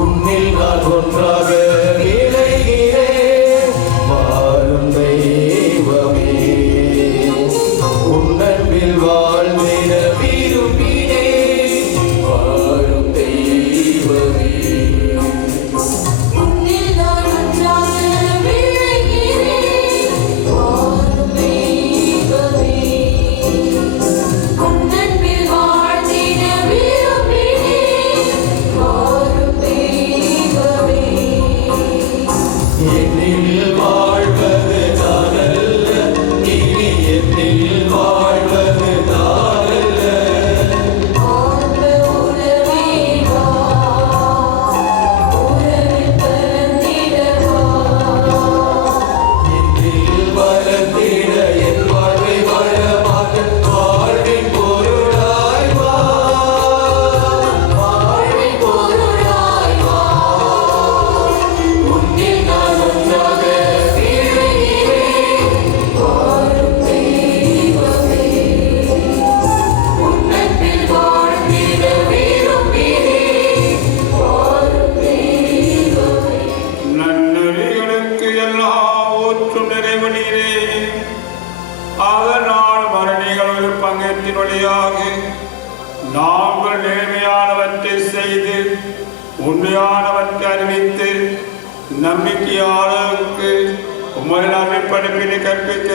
உன்னில் நான் ஒன்றாக விளைகிறேன் வாழும் தெய்வமே உன்னன்பில் வாழ்ந்திட விரும்பினேன் வாழும் தெய்வமே நாங்கள் நேர்மையானவற்றை செய்து உண்மையானவற்றை அறிவித்து நம்பிக்கையாளருக்கு உமது நம்பிப்படைப்பினை கற்பிக்க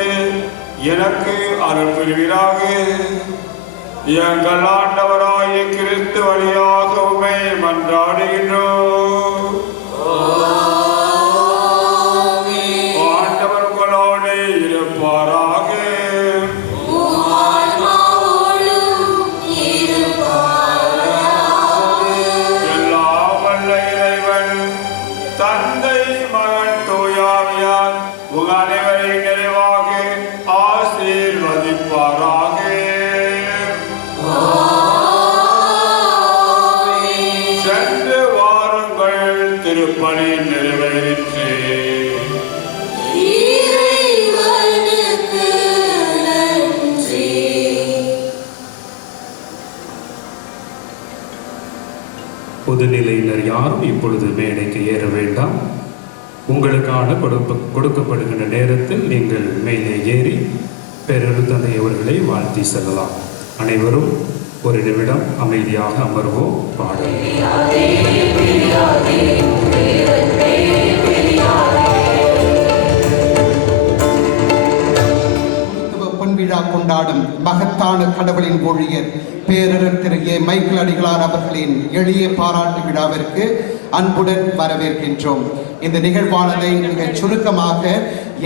எனக்கு அருள் புரிவீராக. எங்கள் ஆண்டவராகிய கிறிஸ்து வழியாக உம்மை மன்றாடுகின்றோம். ஆண்டவர் உங்களோடு இருப்பாராக. பொதுநிலையினர் யாரும் இப்பொழுது மேடைக்கு ஏற வேண்டாம். உங்களுக்கான கொடுக்கப்படுகின்ற நேரத்தில் நீங்கள் மேலே ஏறி பேரரு தந்தை அவர்களை வாழ்த்தி செல்லலாம். அனைவரும் ஒரு நிமிடம் அமைதியாக அமர்வோம். பாடல் விழா கொண்டாடும் மகத்தான கடவுளின் ஊழியர் பேரரர் திரு ஏ. மைக்கேல் அடிகளார் அவர்களின் எளிய பாராட்டு விழாவிற்கு அன்புடன் வரவேற்கின்றோம். இந்த நிகழ்வானதை மிக சுருக்கமாக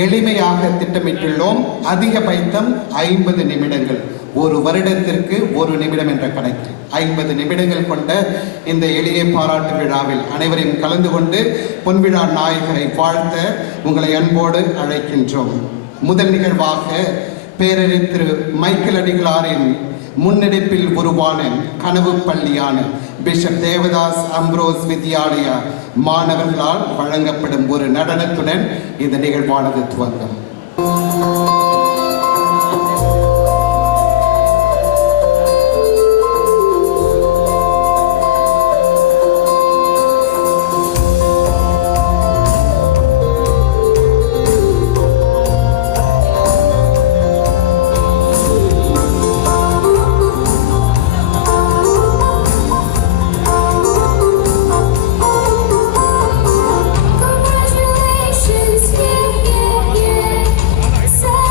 எளிமையாக திட்டமிட்டுள்ளோம். அதிகபட்சம் 50 நிமிடங்கள், ஒரு வருடத்திற்கு 1 நிமிடம் என்ற கணக்கு 50 நிமிடங்கள் கொண்ட இந்த எளிய பாராட்டு விழாவில் அனைவரையும் கலந்து கொண்டு பொன்விழா நாயகரை வாழ்த்த உங்களை அன்போடு அழைக்கின்றோம். முதல் நிகழ்வாக பேரரர் திரு மைக்கேல் அடிகளாரின் முன்னெடுப்பில் உருவான கனவு பள்ளியான பிஷப் தேவதாஸ் அம்ப்ரோஸ் வித்யாலயா மாணவர்களால் வழங்கப்படும் ஒரு நடனத்துடன் இந்த நிகழ்வானது துவங்கும். Congratulations, yeah, yeah, yeah.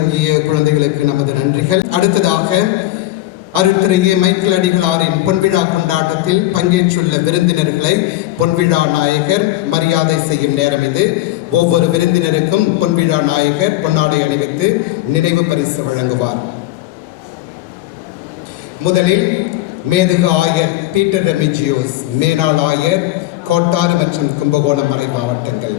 வழங்கிய குழந்தைகளுக்கு நமது நன்றிகள். அடுத்ததாக அருட்திரு மைக்கேல் அடிகளாரின் பொன்விழா கொண்டாட்டத்தில் பங்கேற்றுள்ள விருந்தினர்களை பொன்விழா நாயகர் மரியாதை செய்யும் நேரம் இது. ஒவ்வொரு விருந்தினருக்கும் பொன்விழா நாயகர் பொன்னாடை அணிவித்து நினைவு பரிசு வழங்குவார். முதலில் மேதகு ஆயர் பீட்டர் ரெமிஜியோஸ், மேனாள் ஆயர் கோட்டாறு மற்றும் கும்பகோணம் மறை மாவட்டங்கள்.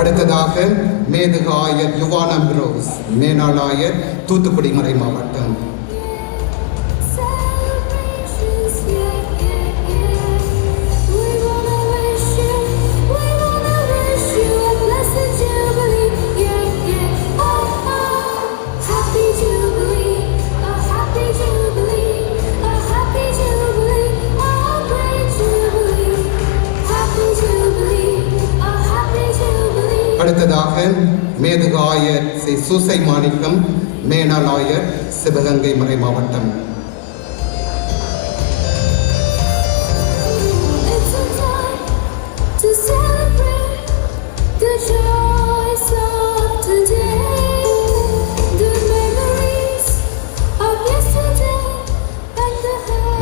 அடுத்ததாக மேதகு ஆயர் யுவான் அம்ப்ரோஸ், மேனாள் ஆயர் தூத்துக்குடி மறை மாவட்டம். அடுத்ததாக மேதகு ஆயர் சூசை மாணிக்கம், மேனாள் ஆயர் சிவகங்கை மறை மாவட்டம்.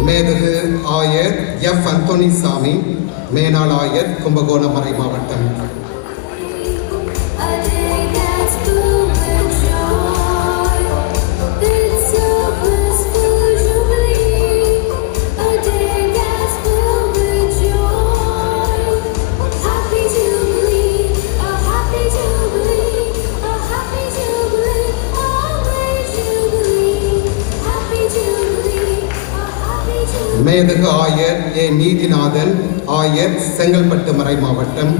மேதகு ஆயர் எஃப் அந்தோனிசாமி, மேனாள் ஆயர் கும்பகோணம் மறை மாவட்டம். மேதகு ஆயர் ஏ நீதிநாதன், ஆயர் செங்கல்பட்டு மறை மாவட்டம்.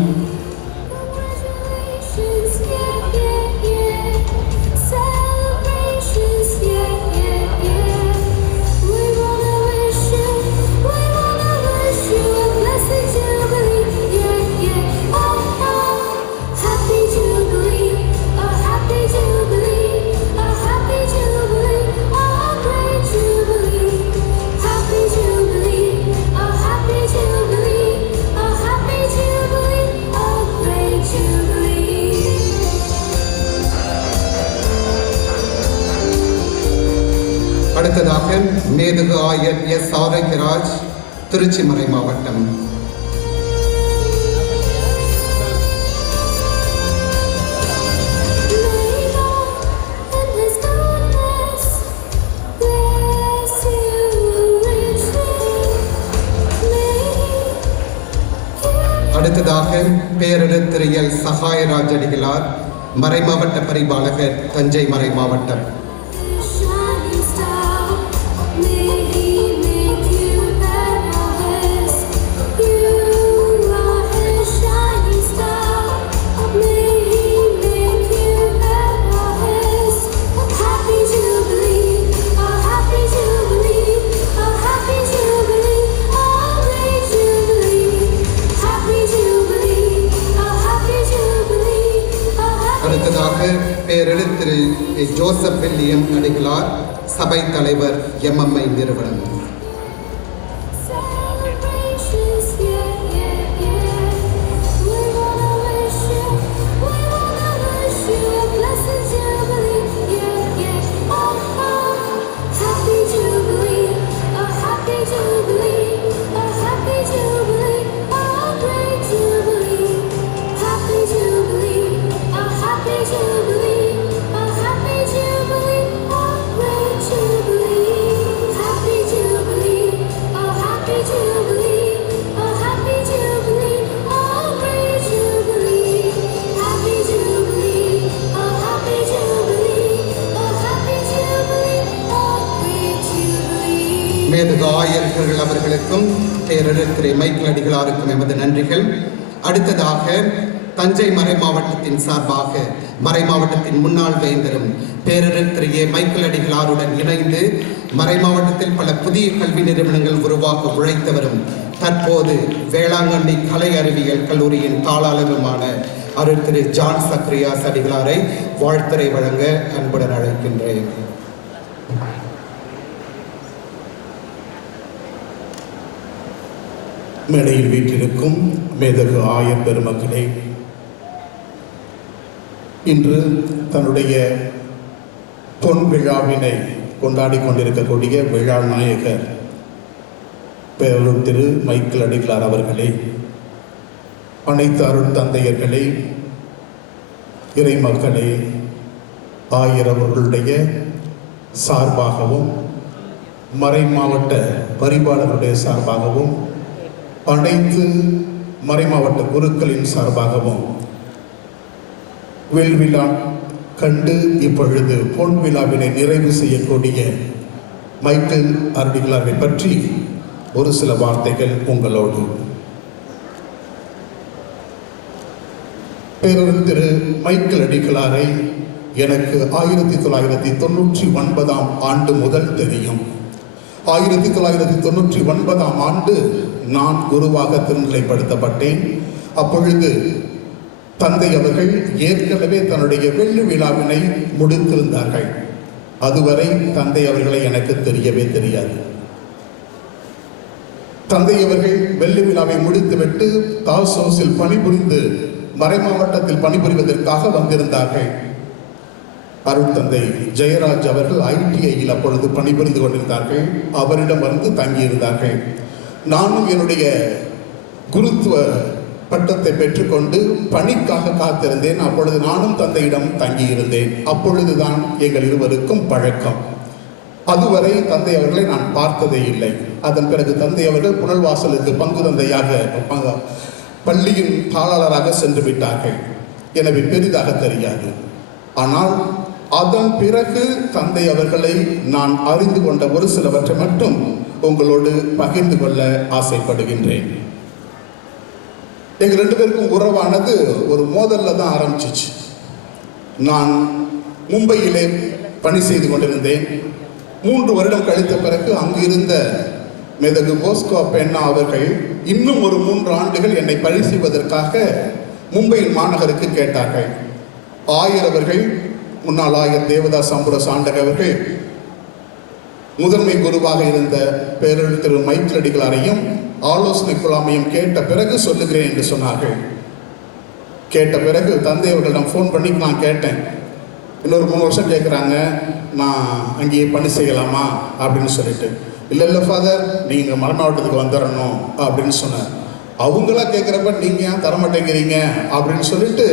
அடுத்ததாக மேதகு ஆயர் எஸ் ஆரோக்கியராஜ், திருச்சி மறை மாவட்டம். அடுத்ததாக பேரறிஞர் சகாயராஜ் அடிகளார், மறைமாவட்ட பரிபாலகர், தஞ்சை மறை மாவட்டம். அடுத்ததாக பேரெழுத்திரு ஜோசப் வில்லியம் அடிகளார், சபை தலைவர், எம்எம்ஐ நிறுவனம். மேதகு ஆயர்கள் அவர்களுக்கும் பேரறிஞர் மைக்கேல் அடிகளாருக்கும் எமது நன்றிகள். அடுத்ததாக தஞ்சை மறை மாவட்டத்தின் சார்பாக மறை மாவட்டத்தின் முன்னாள் வேந்தரும் பேரரர் திரு ஏ மைக்கேல் அடிகளாருடன் இணைந்து மறைமாவட்டத்தில் பல புதிய கல்வி நிறுவனங்கள் உருவாக்க உழைத்தவரும் தற்போது வேளாங்கண்ணி கலை அறிவியல் கல்லூரியின் தாளாளருமான அருள் திரு ஜான் சக்ரியாஸ் அடிகளாரை வாழ்த்துரை வழங்க அன்புடன் அழைக்கின்றேன். மேடையில் வீற்றிருக்கும் மேதகு ஆயர் பெருமக்களே, இன்று தன்னுடைய பொன் விழாவினை கொண்டாடி கொண்டிருக்கக்கூடிய விழா நாயகர் பேரூர் திரு மைக்கேல் அடிகளார் அவர்களே, அனைத்து அருள் தந்தையர்களே, இறை மக்களே, ஆயர் அவர்களுடைய சார்பாகவும் மறை மாவட்ட பரிபாளருடைய சார்பாகவும் அனைத்து மறைமாவட்ட குருக்களின் சார்பாகவும் வெல்விழா கண்டு இப்பொழுது பொன் விழாவினை நிறைவு செய்யக்கூடிய மைக்கேல் அடிகளாரை பற்றி ஒரு சில வார்த்தைகள் உங்களோடு. பேரரர் திரு மைக்கேல் அடிகளாரை எனக்கு 1999 ஆண்டு முதல் தெரியும். 1999 ஆண்டு நான் குருவாக திருநிலைப்படுத்தப்பட்டேன். அப்பொழுது தந்தை அவர்கள் ஏற்கனவே தன்னுடைய வெள்ளி விழாவினை முடித்திருந்தார்கள். அதுவரை தந்தை அவர்களை எனக்கு தெரியவே தெரியாது. தந்தை அவர்கள் வெள்ளி விழாவை முடித்துவிட்டு தாஸ் ஹவுஸில் பணிபுரிந்து மறைமாவட்டத்தில் பணிபுரிவதற்காக வந்திருந்தார்கள். அருள் தந்தை ஜெயராஜ் அவர்கள் ITIயில் அப்பொழுது பணிபுரிந்து கொண்டிருந்தார்கள். அவரிடம் வந்து தங்கியிருந்தார்கள். நானும் என்னுடைய குருத்துவ பட்டத்தை பெற்றுக்கொண்டு பணிக்காக காத்திருந்தேன். அப்பொழுது நானும் தந்தையிடம் தங்கியிருந்தேன். அப்பொழுதுதான் எங்கள் இருவருக்கும் பழக்கம். அதுவரை தந்தை அவர்களை நான் பார்த்ததே இல்லை. அதன் பிறகு தந்தை அவர்கள் புனல்வாசலுக்கு பங்கு தந்தையாக பள்ளியின் தாளாளராக சென்று விட்டார்கள். எனவே பெரிதாக தெரியாது. ஆனால் அதன் பிறகு தந்தை அவர்களை நான் அறிந்து கொண்ட ஒரு சிலவற்றை மட்டும் உங்களோடு பகிர்ந்து கொள்ள ஆசைப்படுகின்றேன். எங்கள் 2 பேருக்கும் உறவானது ஒரு மோதல்ல தான் ஆரம்பிச்சிச்சு. நான் மும்பையிலே பணி செய்து கொண்டிருந்தேன். 3 வருடம் கழித்த பிறகு அங்கு இருந்த மேதகு போஸ்கோ பெண்ணா அவர்கள் இன்னும் ஒரு 3 ஆண்டுகள் என்னை பணி செய்வதற்காக மும்பையின் மாநகருக்கு கேட்டார்கள். ஆயர் அவர்கள், முன்னாள் ஆயர் தேவதாஸ் அம்புரஸ் ஆண்டகர் அவர்கள் முதன்மை குருவாக இருந்த பேரரர் திரு மைக்கேல் அடிகளாரையும் ஆலோசனை குழாமையும் கேட்ட பிறகு சொல்லுகிறேன் என்று சொன்னார்கள். கேட்ட பிறகு தந்தை அவர்களிடம் ஃபோன் பண்ணி நான் கேட்டேன், இன்னொரு 3 வருஷம் கேட்குறாங்க, நான் அங்கேயே பணி செய்யலாமா அப்படின்னு சொல்லிட்டு. இல்லை ஃபாதர், நீங்கள் மறை மாவட்டத்துக்கு வந்துடணும் அப்படின்னு சொன்னார். அவங்களா கேட்குறப்ப நீங்கள் ஏன் தரமாட்டேங்கிறீங்க அப்படின்னு சொல்லிட்டு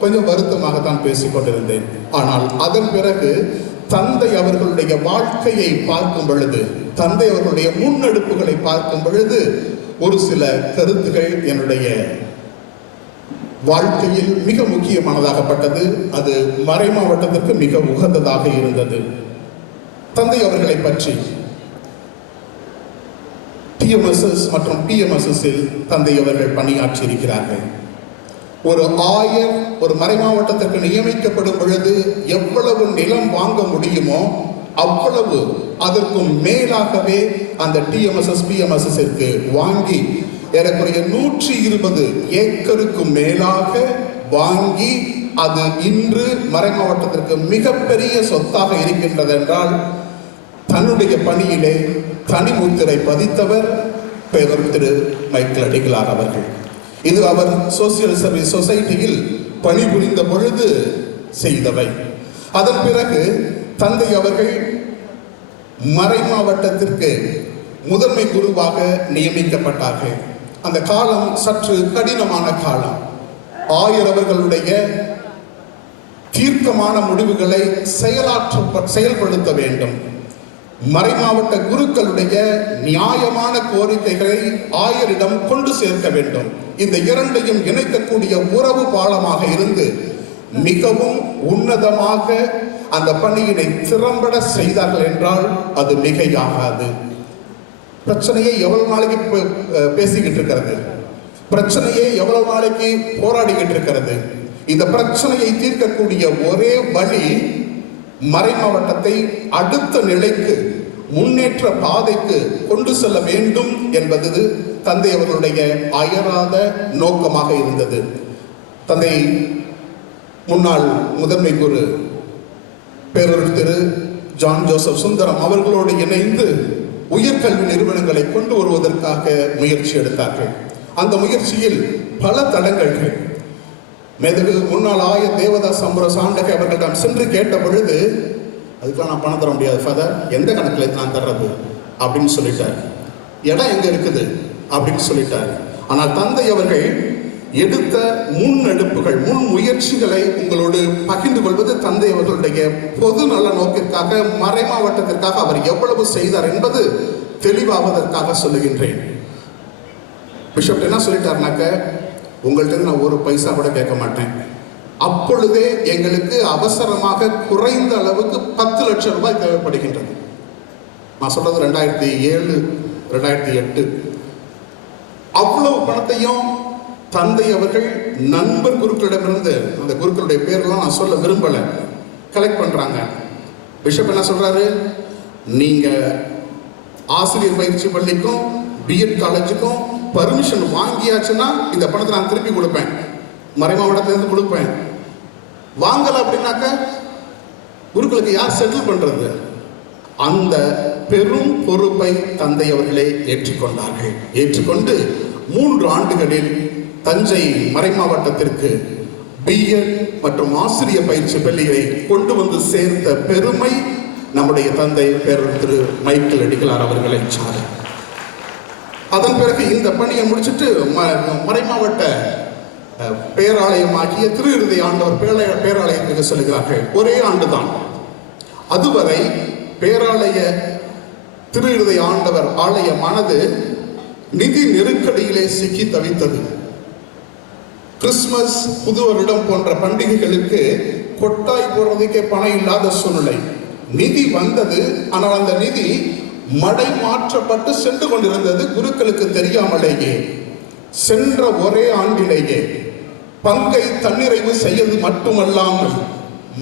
கொஞ்சம் வருத்தமாகத்தான் பேசிக்கொண்டிருந்தேன். ஆனால் அதன் பிறகு தந்தை அவர்களுடைய வாழ்க்கையை பார்க்கும் பொழுது, தந்தை அவர்களுடைய முன்னெடுப்புகளை பார்க்கும் பொழுது ஒரு சில கருத்துகள் என்னுடைய வாழ்க்கையில் மிக முக்கியமானதாகப்பட்டது. அது மறை மாவட்டத்திற்கு மிக உகந்ததாக இருந்தது. தந்தை அவர்களை பற்றி TMSS மற்றும் PMSSல் தந்தை அவர்கள் பணியாற்றி இருக்கிறார்கள். ஒரு ஆயர் ஒரு மறை மாவட்டத்திற்கு நியமிக்கப்படும் பொழுது எவ்வளவு நிலம் வாங்க முடியுமோ அவ்வளவு அதற்கும் மேலாகவே அந்த TMSS PMSSற்கு வாங்கி ஏறக்குறைய 120 ஏக்கருக்கு மேலாக வாங்கி அது இன்று மறை மாவட்டத்திற்கு மிகப்பெரிய சொத்தாக இருக்கின்றது என்றால் தன்னுடைய பணியிலே தனிமுத்திரை பதித்தவர் பேரரர் திரு மைக்கேல் அடிகளார் அவர்கள். இது அவர் சோசியல் சர்வீஸ் சொசைட்டியில் பணிபுரிந்த பொழுது செய்தவை. அதன் பிறகு தந்தை அவர்கள் மறை மாவட்டத்திற்கு முதன்மை குருவாக நியமிக்கப்பட்டார்கள். அந்த காலம் சற்று கடினமான காலம். ஆயர் அவர்களுடைய தீர்க்கமான முடிவுகளை செயல்படுத்த வேண்டும். மறை மாவட்ட குருக்களுடைய நியாயமான கோரிக்கைகளை ஆயரிடம் கொண்டு சேர்க்க வேண்டும். இந்த இரண்டையும் இணைக்கக்கூடிய உறவு பாலமாக இருந்து மிகவும் உன்னதமாக அந்த பணியினை திறம்பட செய்தார்கள் என்றால் அது மிகையாகாது. பிரச்சனையை எவ்வளவு நாளைக்கு பேசிக்கிட்டு இருக்கிறது, பிரச்சனையை எவ்வளவு நாளைக்கு போராடிக்கிட்டு இருக்கிறது. இந்த பிரச்சனையை தீர்க்கக்கூடிய ஒரே வழி மறைமாவட்டத்தை அடுத்த நிலைக்கு, முன்னேற்ற பாதைக்கு கொண்டு செல்ல வேண்டும் என்பது தந்தை அவர்களுடைய அயராத நோக்கமாக இருந்தது. தந்தை முன்னாள் முதன்மை குரு பேரூர் திரு ஜான் ஜோசப் சுந்தரம் அவர்களோடு இணைந்து உயர்கல்வி நிறுவனங்களை கொண்டு வருவதற்காக முயற்சி எடுத்தார்கள். அந்த முயற்சியில் பல தடங்கல்கள். மேதகு முன்னாள் ஆயர் தேவதாஸ் அம்புர சாண்டகை அவர்களிடம் சென்று கேட்ட பொழுது, அதுக்கெல்லாம் நான் பணம் தர முடியாது ஃபாதர், எந்த கணக்கில் நான் தர்றது அப்படின்னு சொல்லிட்டார். இடம் எங்க இருக்குது அப்படின்னு சொல்லிட்டார். ஆனால் தந்தை அவர்கள் எடுத்த முன்னெடுப்புகள், முன் முயற்சிகளை உங்களோடு பகிர்ந்து கொள்வது தந்தை அவர்களுடைய பொது நல நோக்கிற்காக, மறைமாவட்டத்திற்காக அவர் எவ்வளவு செய்தார் என்பது தெளிவாவதற்காக சொல்லுகின்றேன். பிஷப் என்ன சொல்லிட்டாருனாக்க, உங்கள்கிட்ட நான் ஒரு பைசா கூட கேட்க மாட்டேன். அப்பொழுதே எங்களுக்கு அவசரமாக குறைந்த அளவுக்கு 10 லட்சம் ரூபாய் தேவைப்படுகின்றது. நான் சொல்றது 2007, 2008. அவ்வளவு பணத்தையும் தந்தை அவர்கள் நண்பர் குருக்களிடமிருந்து, அந்த குருக்களுடைய பேரெல்லாம் நான் சொல்ல விரும்பல, கலெக்ட் பண்றாங்க. பிஷப் என்ன சொல்றாரு, நீங்க ஆசிரியர் பயிற்சி பள்ளிக்கும் பிஎட் காலேஜுக்கும் பர்மிஷன் வாங்கியாச்சுன்னா இந்த பணத்தை நான் திருப்பி கொடுப்பேன், மறைமாவட்டத்திலிருந்து கொடுப்பேன். வாங்கல அப்படின்னாக்க குருக்களுக்கு யார் செட்டில் பண்றது? அந்த பெரும் பொறுப்பை தந்தை அவர்களே ஏற்றுக்கொண்டார்கள். ஏற்றுக்கொண்டு 3 ஆண்டுகளில் தஞ்சை மறைமாவட்டத்திற்கு பிஎட் மற்றும் ஆசிரியர் பயிற்சி பள்ளிகளை கொண்டு வந்து சேர்த்த பெருமை நம்முடைய தந்தை பேரூர் திரு மைக்கேல் அடிகளார் அவர்களை சாரும். அதன் பிறகு இந்த பணியை முடிச்சுட்டு மறைமாவட்ட பேராலயமாகிய திரு இருதய ஆண்டவர் பேராலயத்திற்கு செல்கிறார்கள். ஒரே ஆண்டுதான். அதுவரை பேராலய திரு இருதய ஆண்டவர் ஆலயமானது நிதி நெருக்கடியிலே சிக்கி தவித்தது. கிறிஸ்துமஸ், புது வருடம் போன்ற பண்டிகைகளுக்கு கொட்டாய் போடுறதுக்கே பணம் இல்லாத சூழ்நிலை. நிதி வந்தது, ஆனால் அந்த நிதி மடை மாற்றப்பட்டு சென்று கொண்டிருந்தது. குருக்களுக்கு தெரியாமலேயே சென்ற ஒரே ஆண்டிலேயே பங்கை தன்னிறைவு செய்வது மட்டுமல்லாமல்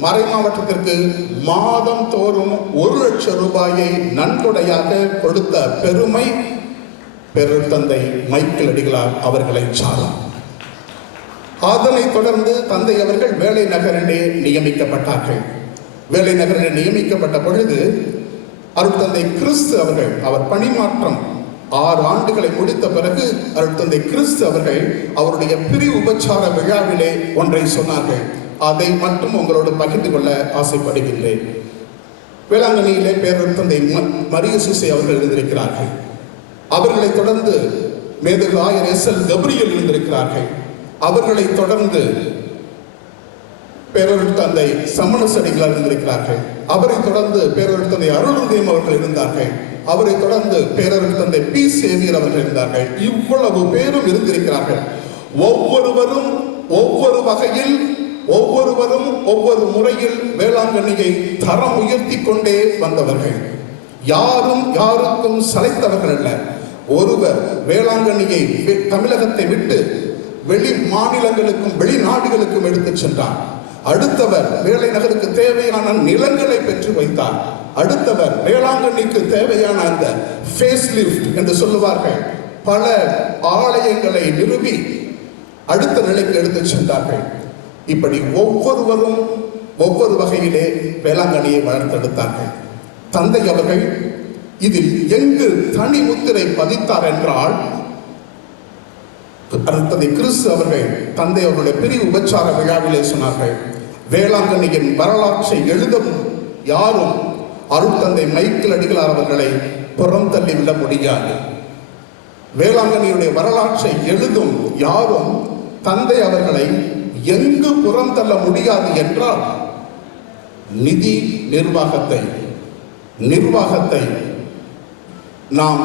மறைமாவட்டத்திற்கு மாதம் தோறும் 1 லட்சம் ரூபாயை நன்கொடையாக கொடுத்த பெருமை பெரும் தந்தை மைக்கேல் அடிகளார் அவர்களை சாரும். அதனைத் தொடர்ந்து தந்தை அவர்கள் வேலை நகரிலே நியமிக்கப்பட்டார்கள். வேலை நகரிலே நியமிக்கப்பட்ட பொழுது அருட்தந்தை கிறிஸ்து அவர்கள், அவர் பணிமாற்றம் 6 ஆண்டுகளை முடித்த பிறகு அருட்தந்தை கிறிஸ்து அவர்கள் அவருடைய பிரிவு உபச்சார விழாவிலே ஒன்றை சொன்னார்கள். அதை மட்டும் உங்களோடு பகிர்ந்து கொள்ள ஆசைப்படுகின்றேன். வேளாங்கண்ணியிலே பேரருட்தந்தை மரிய சூசை அவர்கள் இருந்திருக்கிறார்கள். அவர்களை தொடர்ந்து மேதகு ஆயர் எஸ்.எல். கபிரியல் இருந்திருக்கிறார்கள். அவர்களை தொடர்ந்து பேரருட்தந்தை சமணஸ் அடிகளார் இருந்திருக்கிறார்கள். அவரை தொடர்ந்து பேரருட்தந்தை அருள்தேம் அவர்கள் இருந்தார்கள். அவரை தொடர்ந்து பேரருட்தந்தை பி. சேவியர் அவர்கள் இருந்தார்கள். இவ்வளவு பேரும் இருந்திருக்கிறார்கள். ஒவ்வொருவரும் ஒவ்வொரு வகையில், ஒவ்வொருவரும் ஒவ்வொரு முறையில் வேளாங்கண்ணியை தரம் உயர்த்தி கொண்டே வந்தவர்கள். யாரும் யாருக்கும் சளைத்தவர்கள் அல்ல. ஒருவர் வேளாங்கண்ணியை தமிழகத்தை விட்டு வெளி மாநிலங்களுக்கும் வெளிநாடுகளுக்கும் எடுத்துச் சென்றார். அடுத்தவர் வேலை நகருக்கு தேவையான நிலங்களை பெற்று வைத்தார். அடுத்தவர் வேளாங்கண்ணிக்கு தேவையான அந்த ஃபேஸ் லிஃப்ட் என்று சொல்லுவார்கள், பல ஆலயங்களை நிறுவி அடுத்த நிலைக்கு எடுத்துச் சென்றார்கள். இப்படி ஒவ்வொருவரும் ஒவ்வொரு வகையிலே வேளாங்கண்ணியை வளர்த்தெடுத்தார்கள். தந்தை அவர்கள் இதில் எங்கு தனி முத்திரை பதித்தார் என்றால், அருட்தந்தை கிறிஸ்து அவர்கள் தந்தை அவர்களுடைய பிரிவு உபச்சார விழாவிலே சொன்னார்கள், வேளாங்கண்ணியின் வரலாற்றை எழுதும் யாரும் அருட்தந்தை மைக்கேல் அடிகளார் அவர்களை புறம் தள்ளிவிட முடியாது. வேளாங்கண்ணியுடைய வரலாற்றை எழுதும் யாரும் தந்தை அவர்களை எங்கு புறம் தள்ள முடியாது என்றால், நிதி நிர்வாகத்தை நாம்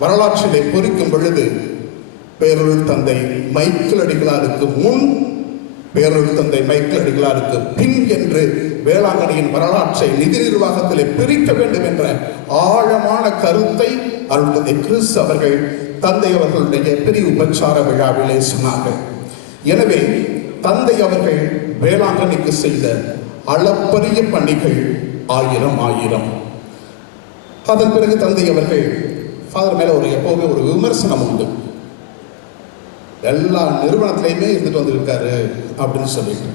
வரலாற்றிலே பொறிக்கும் பொழுது பேரருள் தந்தை மைக்கேல் அடிகளாருக்கு முன், பேரருள் தந்தை மைக்கேல் அடிகளாருக்கு பின் என்று வேளாங்கண்ணியின் வரலாற்றை நிதி நிர்வாகத்திலே பிரிக்க வேண்டும் என்ற ஆழமான கருத்தை அருள்தந்தை கிறிஸ்து அவர்கள் தந்தை அவர்களுடைய பிரிவு உபச்சார விழாவிலே சொன்னார்கள். எனவே தந்தை அவர்கள் வேளாங்கண்ணிக்கு செய்த அளப்பரிய பணிகள் ஆயிரம் ஆயிரம். அதன் பிறகு தந்தை அவர்கள் ஃபாதர் மேல எப்பவுமே ஒரு விமர்சனம் உண்டு. எல்லா நிறுவனத்திலையுமே இருந்துட்டு வந்திருக்காரு அப்படின்னு சொல்லிட்டு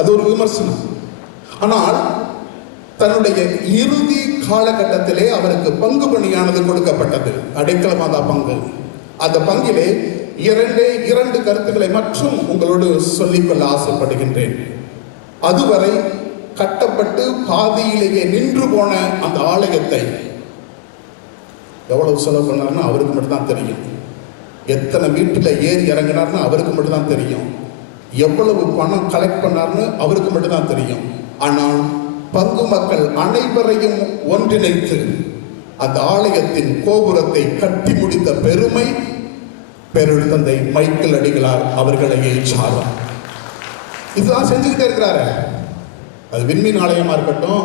அது ஒரு விமர்சனம். ஆனால் தன்னுடைய இறுதி காலகட்டத்திலே அவருக்கு பங்கு பணியானது கொடுக்கப்பட்டது, அடைக்கல மாதா பங்கு. அந்த பங்கிலே இரண்டு கருத்துக்களை மற்றும் உங்களோடு சொல்லிக்கொள்ள ஆசைப்படுகின்றேன். அதுவரை கட்டப்பட்டு பாதியிலேயே நின்று போன அந்த ஆலயத்தை எவ்வளவு செலவு பண்ணார்னு அவருக்கு மட்டும்தான் தெரியும். எத்தனை வீட்டில் ஏறி இறங்கினார்னு அவருக்கு மட்டும்தான் தெரியும். எவ்வளவு பணம் கலெக்ட் பண்ணார்னு அவருக்கு மட்டும்தான் தெரியும். ஆனால் பங்கு மக்கள் அனைவரையும் ஒன்றிணைத்து அந்த ஆலயத்தின் கோபுரத்தை கட்டி முடித்த பெருமை பேரொரு தந்தை மைக்கேல் அடிகளார் அவர்களையே சாரும். இதுதான் செஞ்சுக்கிட்டே இருக்கிறாரு. அது விண்மீன் ஆலயமா இருக்கட்டும்,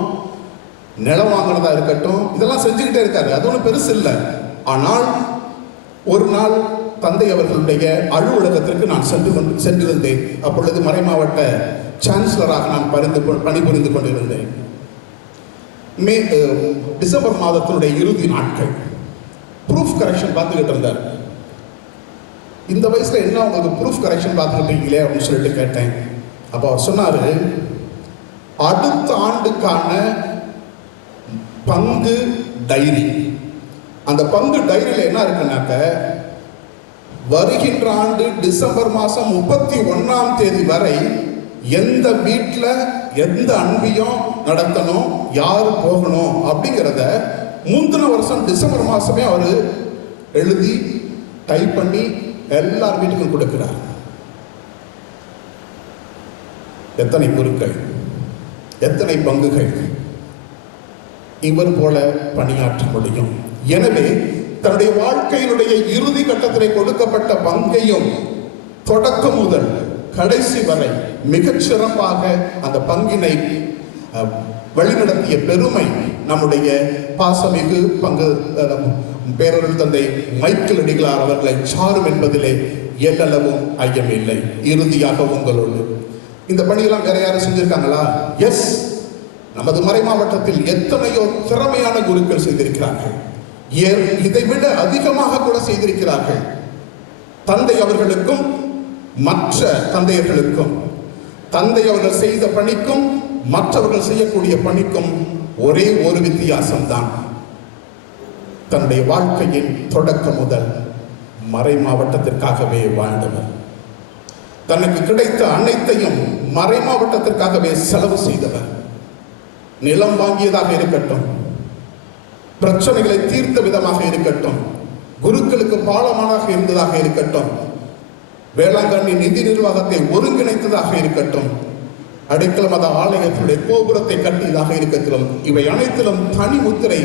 நிலம் வாங்கினதா இருக்கட்டும், இதெல்லாம் செஞ்சுக்கிட்டே இருக்காரு. அது ஒன்றும் பெருசு இல்லை. ஆனால் ஒரு நாள் தந்தை அவர்களுடைய அலுவலகத்திற்கு நான் சென்றிருந்தேன். அப்பொழுது மறைமாவட்ட சான்சலராக நான் பணிபுரிந்து கொண்டிருந்தேன். டிசம்பர் மாதத்தினுடைய இறுதி நாட்கள் ப்ரூஃப் கரெக்ஷன் பார்த்துக்கிட்டு இருந்தார். இந்த வயசுல என்ன உங்களுக்கு ப்ரூஃப் கரெக்ஷன் பார்த்துக்கிட்டு இருக்கீங்களே அப்படின்னு சொல்லிட்டு கேட்டேன். அப்போ அவர் சொன்னாரு, அடுத்த ஆண்டுக்கான பங்கு டைரி. அந்த பங்கு டைரியில் என்ன இருக்குன்னாக்க, வருகின்ற ஆண்டு டிசம்பர் மாதம் 31ஆம் தேதி வரை எந்த வீட்டில் எந்த அன்பியம் நடத்தணும், யார் போகணும் அப்படிங்கிறத முந்தின வருஷம் டிசம்பர் மாதமே அவர் எழுதி டைப் பண்ணி எல்லார் வீட்டுக்கும் கொடுக்கிறார். எத்தனை குருக்கள், எத்தனை பங்குகள் இவர் போல பணியாற்ற முடியும்? எனவே தன்னுடைய வாழ்க்கையினுடைய இறுதி கட்டத்திலே கொடுக்கப்பட்ட பங்கையும் தொடக்கம் முதல் கடைசி வரை மிகச் சிறப்பாக அந்த பங்கினை வழிநடத்திய பெருமை நம்முடைய பாசமிகு பங்கு பேரொரு தந்தை மைக்கேல் அடிகளார் அவர்களை சாரும் என்பதிலே எல்லளவும் ஐயமில்லை. இறுதியாக உங்களோடு இந்த பணியெல்லாம் வேற யாரும் செஞ்சிருக்காங்களா? எஸ், நமது மறை மாவட்டத்தில் எத்தனையோ திறமையான குருக்கள் செய்திருக்கிறார்கள். இதை விட அதிகமாக கூட செய்திருக்கிறார்கள். தந்தை அவர்களுக்கும் மற்ற தந்தையர்களுக்கும், தந்தை அவர்கள் செய்த பணிக்கும் மற்றவர்கள் செய்யக்கூடிய பணிக்கும் ஒரே ஒரு வித்தியாசம்தான். தன்னுடைய வாழ்க்கையின் தொடக்கம் முதல் மறை மாவட்டத்திற்காகவே வாழ்ந்தவர். தனக்கு கிடைத்த அனைத்தையும் மறை மாவட்டத்திற்காகவே செலவு செய்தவர். நிலம் வாங்கியதாக இருக்கட்டும், பிரச்சனைகளை தீர்த்த விதமாக இருக்கட்டும், குருக்களுக்கு பாலமானாக இருந்ததாக இருக்கட்டும், வேளாங்கண்ணி நிதி நிர்வாகத்தை ஒருங்கிணைத்ததாக இருக்கட்டும், அடைக்கல மத ஆலயத்தினுடைய கோபுரத்தை கட்டியதாக இருக்கட்டும், இவை அனைத்திலும் தனி முத்திரை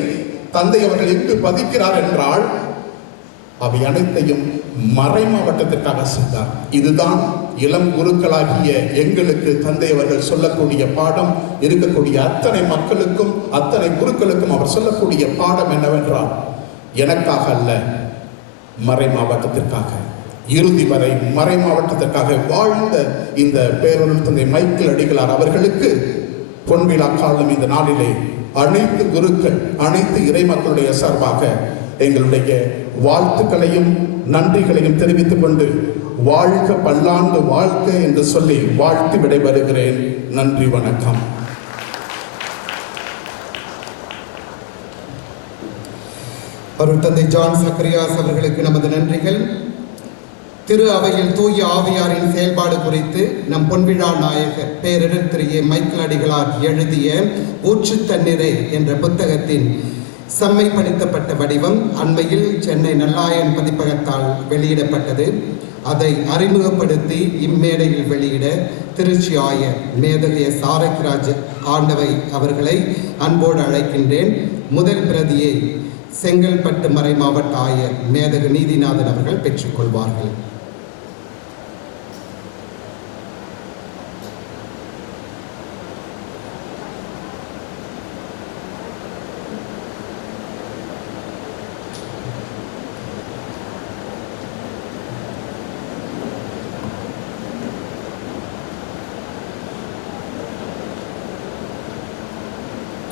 தந்தை அவர்கள் எங்கு பதிக்கிறார் என்றால் அவை அனைத்தையும் மறை மாவட்டத்திற்காக செய்தார். இதுதான் இளம் குருக்களாகிய எங்களுக்கு தந்தை அவர்கள் சொல்லக்கூடிய பாடம். இருக்கக்கூடிய அத்தனை மக்களுக்கும் அத்தனை குருக்களுக்கும் அவர் சொல்லக்கூடிய பாடம் என்னவென்றால், எனக்காக அல்ல, மறை மாவட்டத்திற்காக, இறுதி வரை மறை மாவட்டத்திற்காக வாழ்ந்த இந்த பேரொரு தந்தை மைக்கேல் அடிகளார் அவர்களுக்கு பொன்விழா காலம் இந்த நாளிலே அனைத்து குருக்கள், அனைத்து இறை மக்களுடைய சார்பாக எங்களுடைய வாழ்த்துக்களையும் நன்றிகளையும் தெரிவித்துக் கொண்டு, வாழ்க பல்லாண்டு வாழ்க என்று சொல்லி வாழ்த்து விடைபெறுகிறேன். நன்றி, வணக்கம். அருட்தந்தை ஜான் சக்கரியாஸ் அவர்களுக்கு நமது நன்றிகள். திரு அவையில் தூய ஆவியாரின் செயல்பாடு குறித்து நம் பொன்விழா நாயகர் பேரொரு திரு ஏ. மைக்கேல் அடிகளார் எழுதிய ஊற்று தண்ணீரை என்ற புத்தகத்தின் செம்மைப்படுத்தப்பட்ட வடிவம் அண்மையில் சென்னை நல்லாயன் பதிப்பகத்தால் வெளியிடப்பட்டது. அதை அறிமுகப்படுத்தி இம்மேடையில் வெளியிட திருச்சி ஆயர் மேதகு எஸ். ஆரோக்கியராஜ் ஆண்டவை அவர்களை அன்போடு அழைக்கின்றேன். முதல் பிரதியை செங்கல்பட்டு மறை மாவட்ட ஆயர் மேதகு நீதிநாதன் அவர்கள் பெற்றுக்கொள்வார்கள்.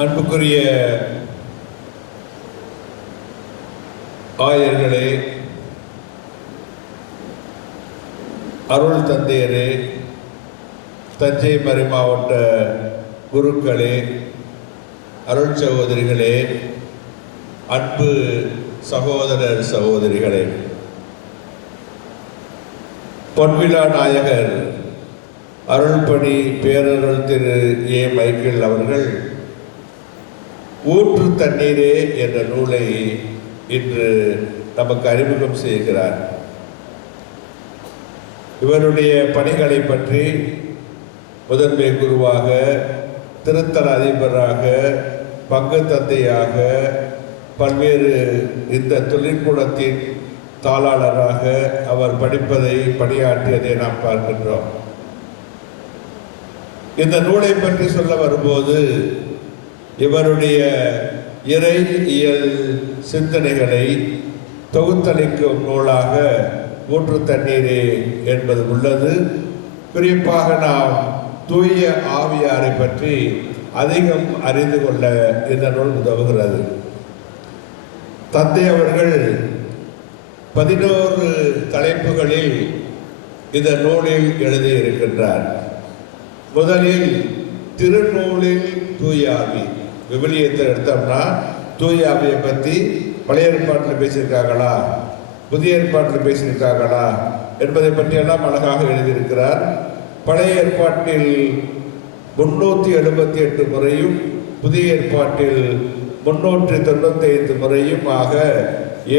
அன்புக்குரிய ஆயர்களே, அருள் தந்தையரே, தஞ்சை மறை மாவட்ட குருக்களே, அருள் சகோதரிகளே, அன்பு சகோதரர் சகோதரிகளே, பொன்விழா நாயகர் அருள்பணி பேரருள் திரு ஏ மைக்கேல் அவர்கள் ஊற்று தண்ணீரே என்ற நூலை இன்று நமக்கு அறிமுகம் செய்கிறார். இவருடைய பணிகளை பற்றி முதன்மை குருவாக, திருத்தல அதிபராக, பங்கு தந்தையாக, பல்வேறு இந்த தொழிற்கூடத்தின் தாளாளராக அவர் படிப்பதை பணியாற்றியதை நாம் பார்க்கின்றோம். இந்த நூலை பற்றி சொல்ல வரும்போது இவருடைய இறை இயல் சிந்தனைகளை தொகுத்தளிக்கும் நூலாக ஊற்று தண்ணீரே என்பது உள்ளது. குறிப்பாக நாம் தூய ஆவியாரை பற்றி அதிகம் அறிந்து கொள்ள இந்த நூல் உதவுகிறது. தந்தை அவர்கள் 11 தலைப்புகளில் இந்த நூலில் எழுதியிருக்கின்றார். முதலில் திருநூலில் தூயாவி, விவிலியத்தை எடுத்தோம்னா தூயாவியை பற்றி பழைய ஏற்பாட்டில் பேசியிருக்காங்களா, புதிய ஏற்பாட்டில் பேசியிருக்காங்களா என்பதை பற்றியெல்லாம் அழகாக எழுதியிருக்கிறார். பழைய ஏற்பாட்டில் 378 முறையும் புதிய ஏற்பாட்டில் 395 முறையும் ஆக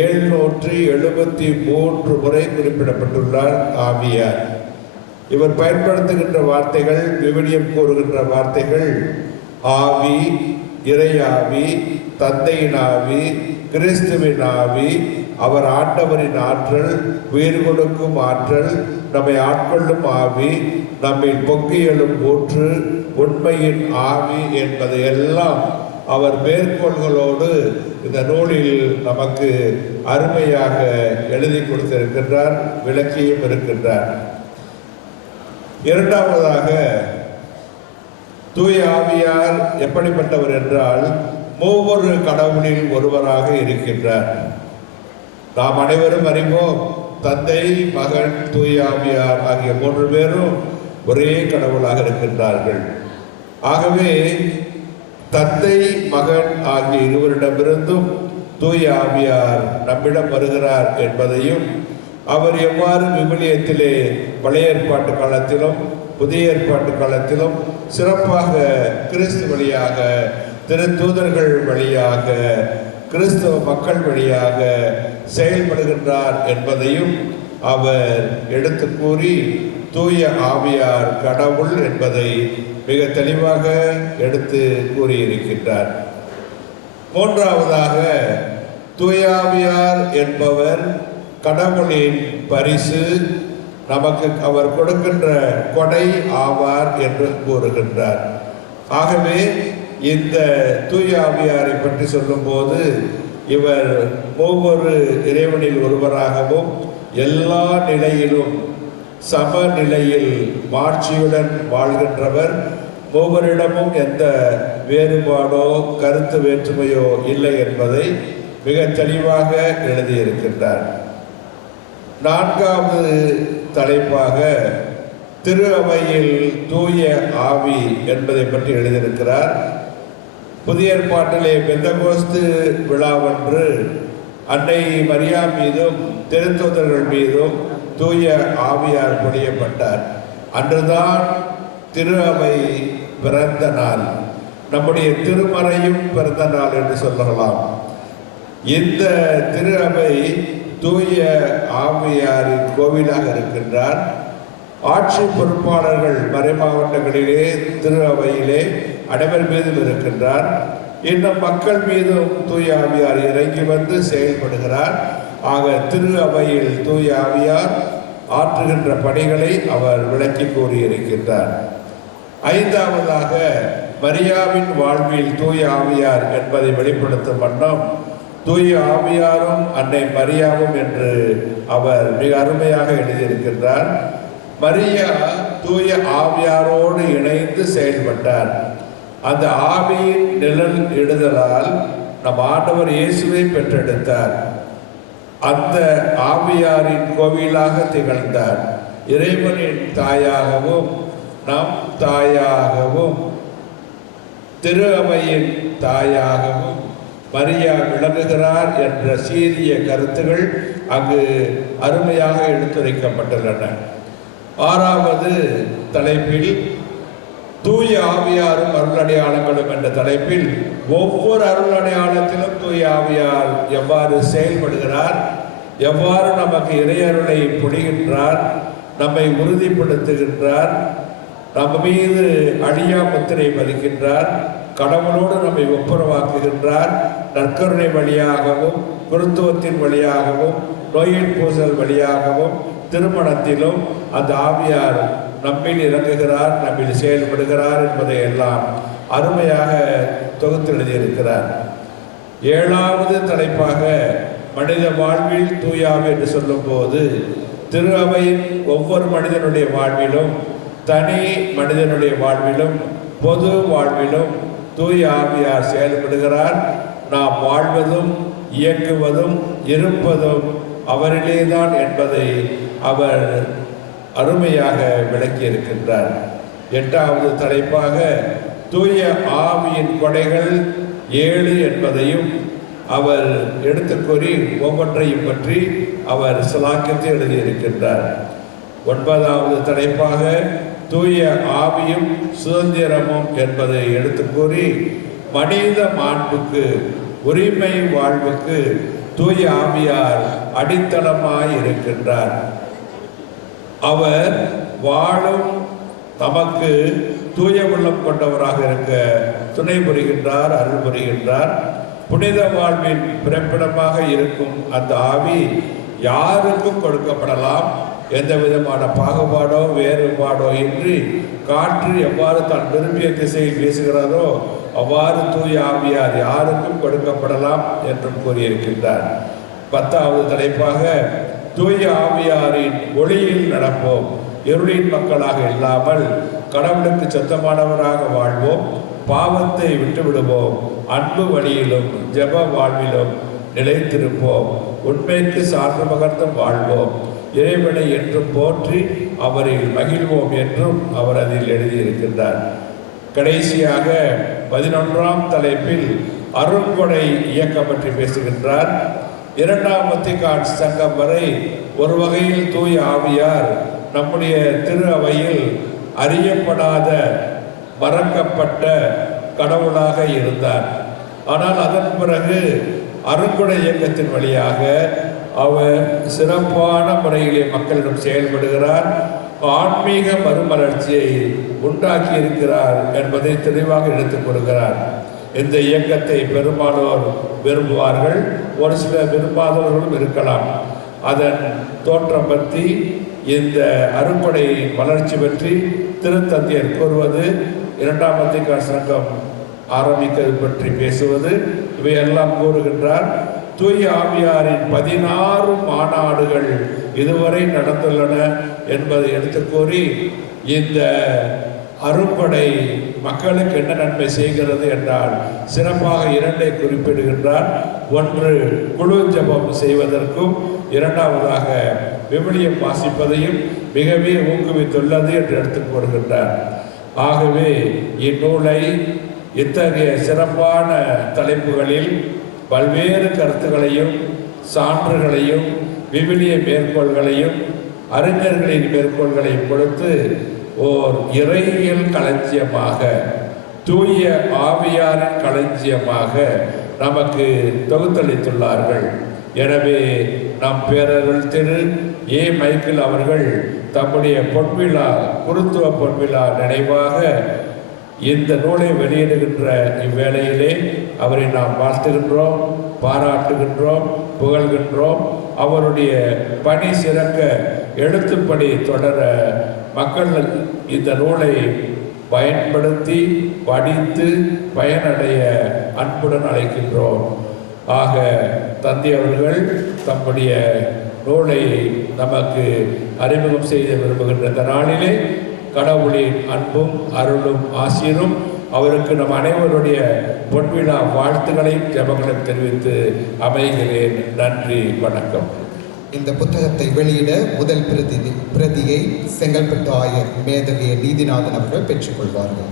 773 முறை குறிப்பிடப்பட்டுள்ளார் ஆவியார். இவர் பயன்படுத்துகின்ற வார்த்தைகள், விவிலியம் கூறுகின்ற வார்த்தைகள் ஆவி, இறையாவி, தந்தையின் ஆவி, கிறிஸ்துவின் ஆவி, அவர் ஆண்டவரின் ஆற்றல், உயிர் கொடுக்கும் ஆற்றல், நம்மை ஆட்கொள்ளும் ஆவி, நம்மை பொங்கி எழும் ஊற்று, உண்மையின் ஆவி என்பதையெல்லாம் அவர் மேற்கோள்களோடு இந்த நூலில் நமக்கு அருமையாக எழுதி கொடுத்திருக்கின்றார், விளக்கியும் இருக்கின்றார். இரண்டாவதாக, தூய ஆவியார் எப்படிப்பட்டவர் என்றால் மூவொரு கடவுளில் ஒருவராக இருக்கின்றார். நாம் அனைவரும் அறிவோம், தந்தை, மகன், தூய ஆவியார் ஆகிய 3 பேரும் ஒரே கடவுளாக இருக்கின்றார்கள். ஆகவே தந்தை, மகன் ஆகிய இருவரிடமிருந்தும் தூய ஆவியார் நம்மிடம் வருகிறார் என்பதையும், அவர் எவ்வாறு விவிலியத்திலே பழைய ஏற்பாட்டு காலத்திலும் புதிய ஏற்பாட்டு காலத்திலும் சிறப்பாக கிறிஸ்து வழியாக, திருத்தூதர்கள் வழியாக, கிறிஸ்தவ மக்கள் வழியாக செயல்படுகின்றார் என்பதையும் அவர் எடுத்து கூறி தூய ஆவியார் கடவுள் என்பதை மிக தெளிவாக எடுத்து கூறியிருக்கின்றார். மூன்றாவதாக, தூய ஆவியார் என்பவர் கடவுளின் பரிசு, நமக்கு அவர் கொடுக்கின்ற கொடை ஆவார் என்று கூறுகின்றார். ஆகவே இந்த தூய ஆவியாரை பற்றி சொல்லும்போது இவர் ஒவ்வொரு இறைவனில் ஒருவராகவும் எல்லா நிலையிலும் சமநிலையில் மாட்சியுடன் வாழ்கின்றவர், ஒவ்வொருடமும் எந்த வேறுபாடோ கருத்து வேற்றுமையோ இல்லை என்பதை மிக தெளிவாக எழுதியிருக்கின்றார். நான்காவது தலைப்பாக திரு அவையில் தூய ஆவி என்பதை பற்றி எழுதியிருக்கிறார். புதிய ஏற்பாட்டிலே பெந்தகோஸ்து விழாவன்று அன்னை மரியா மீதும் திருத்தூதர்கள் மீதும் தூய ஆவியார் பொழியப்பட்டார். அன்றுதான் திரு அவை பிறந்த நாள், நம்முடைய திருமறையும் பிறந்த நாள் என்று சொல்லலாம். இந்த திரு அவை தூய ஆவியாரின் கோவிலாக இருக்கின்றார். ஆட்சி பொறுப்பாளர்கள் மறை மாவட்டங்களிலே திரு அவையிலே அனைவர் மீதும் இருக்கின்றார். இன்னும் மக்கள் மீதும் தூய ஆவியார் இறங்கி வந்து செயல்படுகிறார். ஆக திரு அவையில் தூய ஆவியார் ஆற்றுகின்ற பணிகளை அவர் விளக்கி கூறியிருக்கின்றார். ஐந்தாவதாக, மரியாவின் வாழ்வில் தூய ஆவியார் என்பதை வெளிப்படுத்தும் வண்ணம் தூய ஆவியாரும் அன்னை மரியாவும் என்று அவர் மிக அருமையாக எழுதியிருக்கின்றார். மரியா தூய ஆவியாரோடு இணைந்து செயல்பட்டார். அந்த ஆவியின் நிழல் இடுதலால் நம் ஆண்டவர் இயேசுவை பெற்றெடுத்தார். அந்த ஆவியாரின் கோவிலாக திகழ்ந்தார். இறைவனின் தாயாகவும் நம் தாயாகவும் திரு அவையின் தாயாகவும் மரியா விளங்குகிறார் என்ற சீரிய கருத்துகள் அங்கு அருமையாக எடுத்துரைக்கப்பட்டுள்ளன. 6வது தலைப்பில் தூய ஆவியாரும் அருளடையாளங்களும் என்ற தலைப்பில் ஒவ்வொரு அருளடையாளத்திலும் தூய ஆவியார் எவ்வாறு செயல்படுகிறார், எவ்வாறு நமக்கு இறையருளை பொழிகின்றார், நம்மை உறுதிப்படுத்துகின்றார், நம்ம மீது அழியா முத்திரை பதிக்கின்றார், கடவுளோடு நம்மை ஒப்புரவாக்குகின்றார், நற்கருணை வழியாகவும் குருத்துவத்தின் வழியாகவும் நோயின் பூசல் வழியாகவும் திருமணத்திலும் அந்த ஆவியார் நம்மில் இறங்குகிறார், நம்மில் செயல்படுகிறார் என்பதை எல்லாம் அருமையாக தொகுத்து எழுதியிருக்கிறார். 7வது தலைப்பாக மனித வாழ்வில் தூயாவி என்று சொல்லும் போது திரு அவையின் ஒவ்வொரு மனிதனுடைய வாழ்விலும், தனி மனிதனுடைய வாழ்விலும், பொது வாழ்விலும் தூய ஆவியார் செயல்படுகிறார். நாம் வாழ்வதும் இயங்குவதும் இருப்பதும் அவரிலேதான் என்பதை அவர் அருமையாக விளக்கியிருக்கின்றார். 8வது தலைப்பாக தூய ஆவியின் கொடைகள் 7 என்பதையும் அவர் எடுத்துக்கூறி ஒவ்வொன்றையும் பற்றி அவர் சிலாக்கித்து எழுதியிருக்கின்றார். 9வது தலைப்பாக தூய ஆவியும் சுதந்திரமும் என்பதை எடுத்துக்கூறி மனித மாண்புக்கு, உரிமை வாழ்வுக்கு தூய ஆவியார் அடித்தளமாய் இருக்கின்றார். அவர் வாழும் நமக்கு தூய உள்ளம் கொண்டவராக இருக்க துணை புரிகின்றார், அருள் புரிகின்றார். புனித வாழ்வின் பிறப்பிடமாக இருக்கும் அந்த ஆவி யாருக்கும் கொடுக்கப்படலாம். எந்த விதமான பாகுபாடோ வேறுபாடோ இன்றி காற்று எவ்வாறு தான் விரும்பிய திசையில் வீசுகிறதோ அவ்வாறு தூய ஆவியார் யாருக்கும் கொடுக்கப்படலாம் என்றும் கூறியிருக்கின்றார். 10வது தலைப்பாக தூய ஆவியாரின் ஒளியில் நடப்போம், இருளின் மக்களாக இல்லாமல் கடவுளுக்கு சொந்தமானவராக வாழ்வோம், பாவத்தை விட்டுவிடுவோம், அன்பு வழியிலும் ஜெப வாழ்விலும் நிலைத்திருப்போம், உண்மைக்கு சான்று பகர்ந்தும் வாழ்வோம், இறைவனை என்றும் போற்றி அவரில் மகிழ்வோம் என்றும் அவர் அதில் எழுதியிருக்கின்றார். கடைசியாக 11ஆம் தலைப்பில் அருள்கொடை இயக்கம் பற்றி பேசுகின்றார். 2ஆம் வத்திக்கான் சங்கம் வரை ஒரு வகையில் தூய ஆவியார் நம்முடைய திரு அவையில் அறியப்படாத, மறக்கப்பட்ட கடவுளாக இருந்தார். ஆனால் அதன் பிறகு அருள்கொடை இயக்கத்தின் வழியாக அவர் சிறப்பான முறையிலே மக்களிடம் செயல்படுகிறார், ஆன்மீக மறுமலர்ச்சியை உண்டாக்கி இருக்கிறார் என்பதை தெளிவாக எடுத்துக் கொடுக்கிறார். இந்த இயக்கத்தை பெரும்பாலோர் விரும்புவார்கள், ஒரு சில விரும்பாதவர்களும் இருக்கலாம். அதன் தோற்றம் பற்றி, இந்த அருட்கொடை வளர்ச்சி பற்றி திருத்தந்தையர் கூறுவது, 2ஆம் வத்திக்கான் சங்கம் ஆரம்பிக்கிறது பற்றி பேசுவது, இவையெல்லாம் கூறுகின்றார். தூய ஆவியாரின் 16 மாநாடுகள் இதுவரை நடந்துள்ளன என்பதை எடுத்து கூறி இந்த அருட்கொடை மக்களுக்கு என்ன நன்மை செய்கிறது என்றால் சிறப்பாக 2ஐ குறிப்பிடுகின்றார். ஒன்று குழு ஜபம் செய்வதற்கும், 2ஆவதாக விவிலியம் வாசிப்பதையும் மிகவே ஊக்குவித்துள்ளது என்று எடுத்துக் கூறுகின்றார். ஆகவே இந்நூலை இத்தகைய சிறப்பான தலைப்புகளில் பல்வேறு கருத்துக்களையும் சான்றுகளையும் விவிலிய மேற்கோள்களையும் அறிஞர்களின் மேற்கோள்களையும் கொடுத்து ஓர் இறையியல் களஞ்சியமாக, தூய ஆவியாரின் களஞ்சியமாக நமக்கு தொகுத்தளித்துள்ளார்கள். எனவே நம் பேரருள் திரு ஏ. மைக்கேல் அவர்கள் தம்முடைய பொன்விழா, குருத்துவ பொன்விழா நினைவாக இந்த நூலை வெளியிடுகின்ற இவ்வேளையிலே அவரை நாம் வாழ்த்துகின்றோம், பாராட்டுகின்றோம், புகழ்கின்றோம். அவருடைய பணி சிறக்க, எழுத்துப்பணி தொடர மக்கள் இந்த நூலை பயன்படுத்தி படித்து பயனடைய அன்புடன் அழைக்கின்றோம். ஆக தந்தை அவர்கள் தம்முடைய நூலை நமக்கு அறிமுகம் செய்ய விரும்புகின்ற இந்த நாளிலே கடவுளின் அன்பும் அருளும் ஆசீரும் அவருக்கு நம் அனைவருடைய பொன்விழா வாழ்த்துக்களையும் ஜெபங்களையும் தெரிவித்து அமைகிறேன். நன்றி, வணக்கம். இந்த புத்தகத்தை வெளியிட முதல் பிரதியை செங்கல்பட்டு ஆயர் மேதவிய நீதிநாதன் அவர்கள் பெற்றுக்கொள்வார்கள்.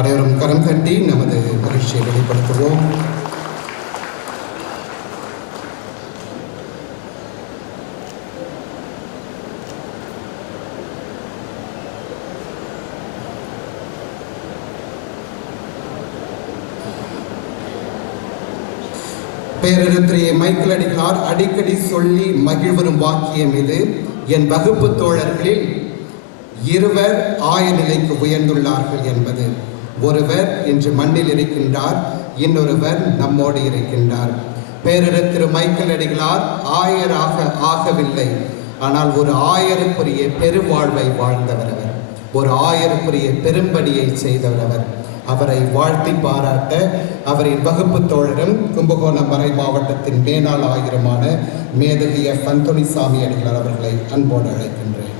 அனைவரும் கரம் தட்டி நமது மகிழ்ச்சியை வெளிப்படுத்துவோம். பேரறிஞர் மைக்கேல் அடிகளார் அடிக்கடி சொல்லி மகிழ்வரும் வாக்கியம் இது. என் வகுப்பு தோழர்களில் இருவர் ஆயர் நிலைக்கு உயர்ந்துள்ளார்கள் என்பது. ஒருவர் இன்று மண்ணில் இருக்கின்றார், இன்னொருவர் நம்மோடு இருக்கின்றார். பேரறிஞர் மைக்கேல் அடிகளார் ஆயராக ஆகவில்லை, ஆனால் ஒரு ஆயருக்குரிய பெருவாழ்வை வாழ்ந்தவர் அவர். ஒரு ஆயருக்குரிய பெரும்படியை செய்தவர் அவர். அவரை வாழ்த்தி பாராட்ட அவரின் வகுப்பு தோழரும் கும்பகோணம் மறை மாவட்டத்தின் மேனாள் ஆயருமான மேதவிய அந்தோணிசாமி அடிகளார் அவர்களை அன்போடு அழைக்கின்றேன்.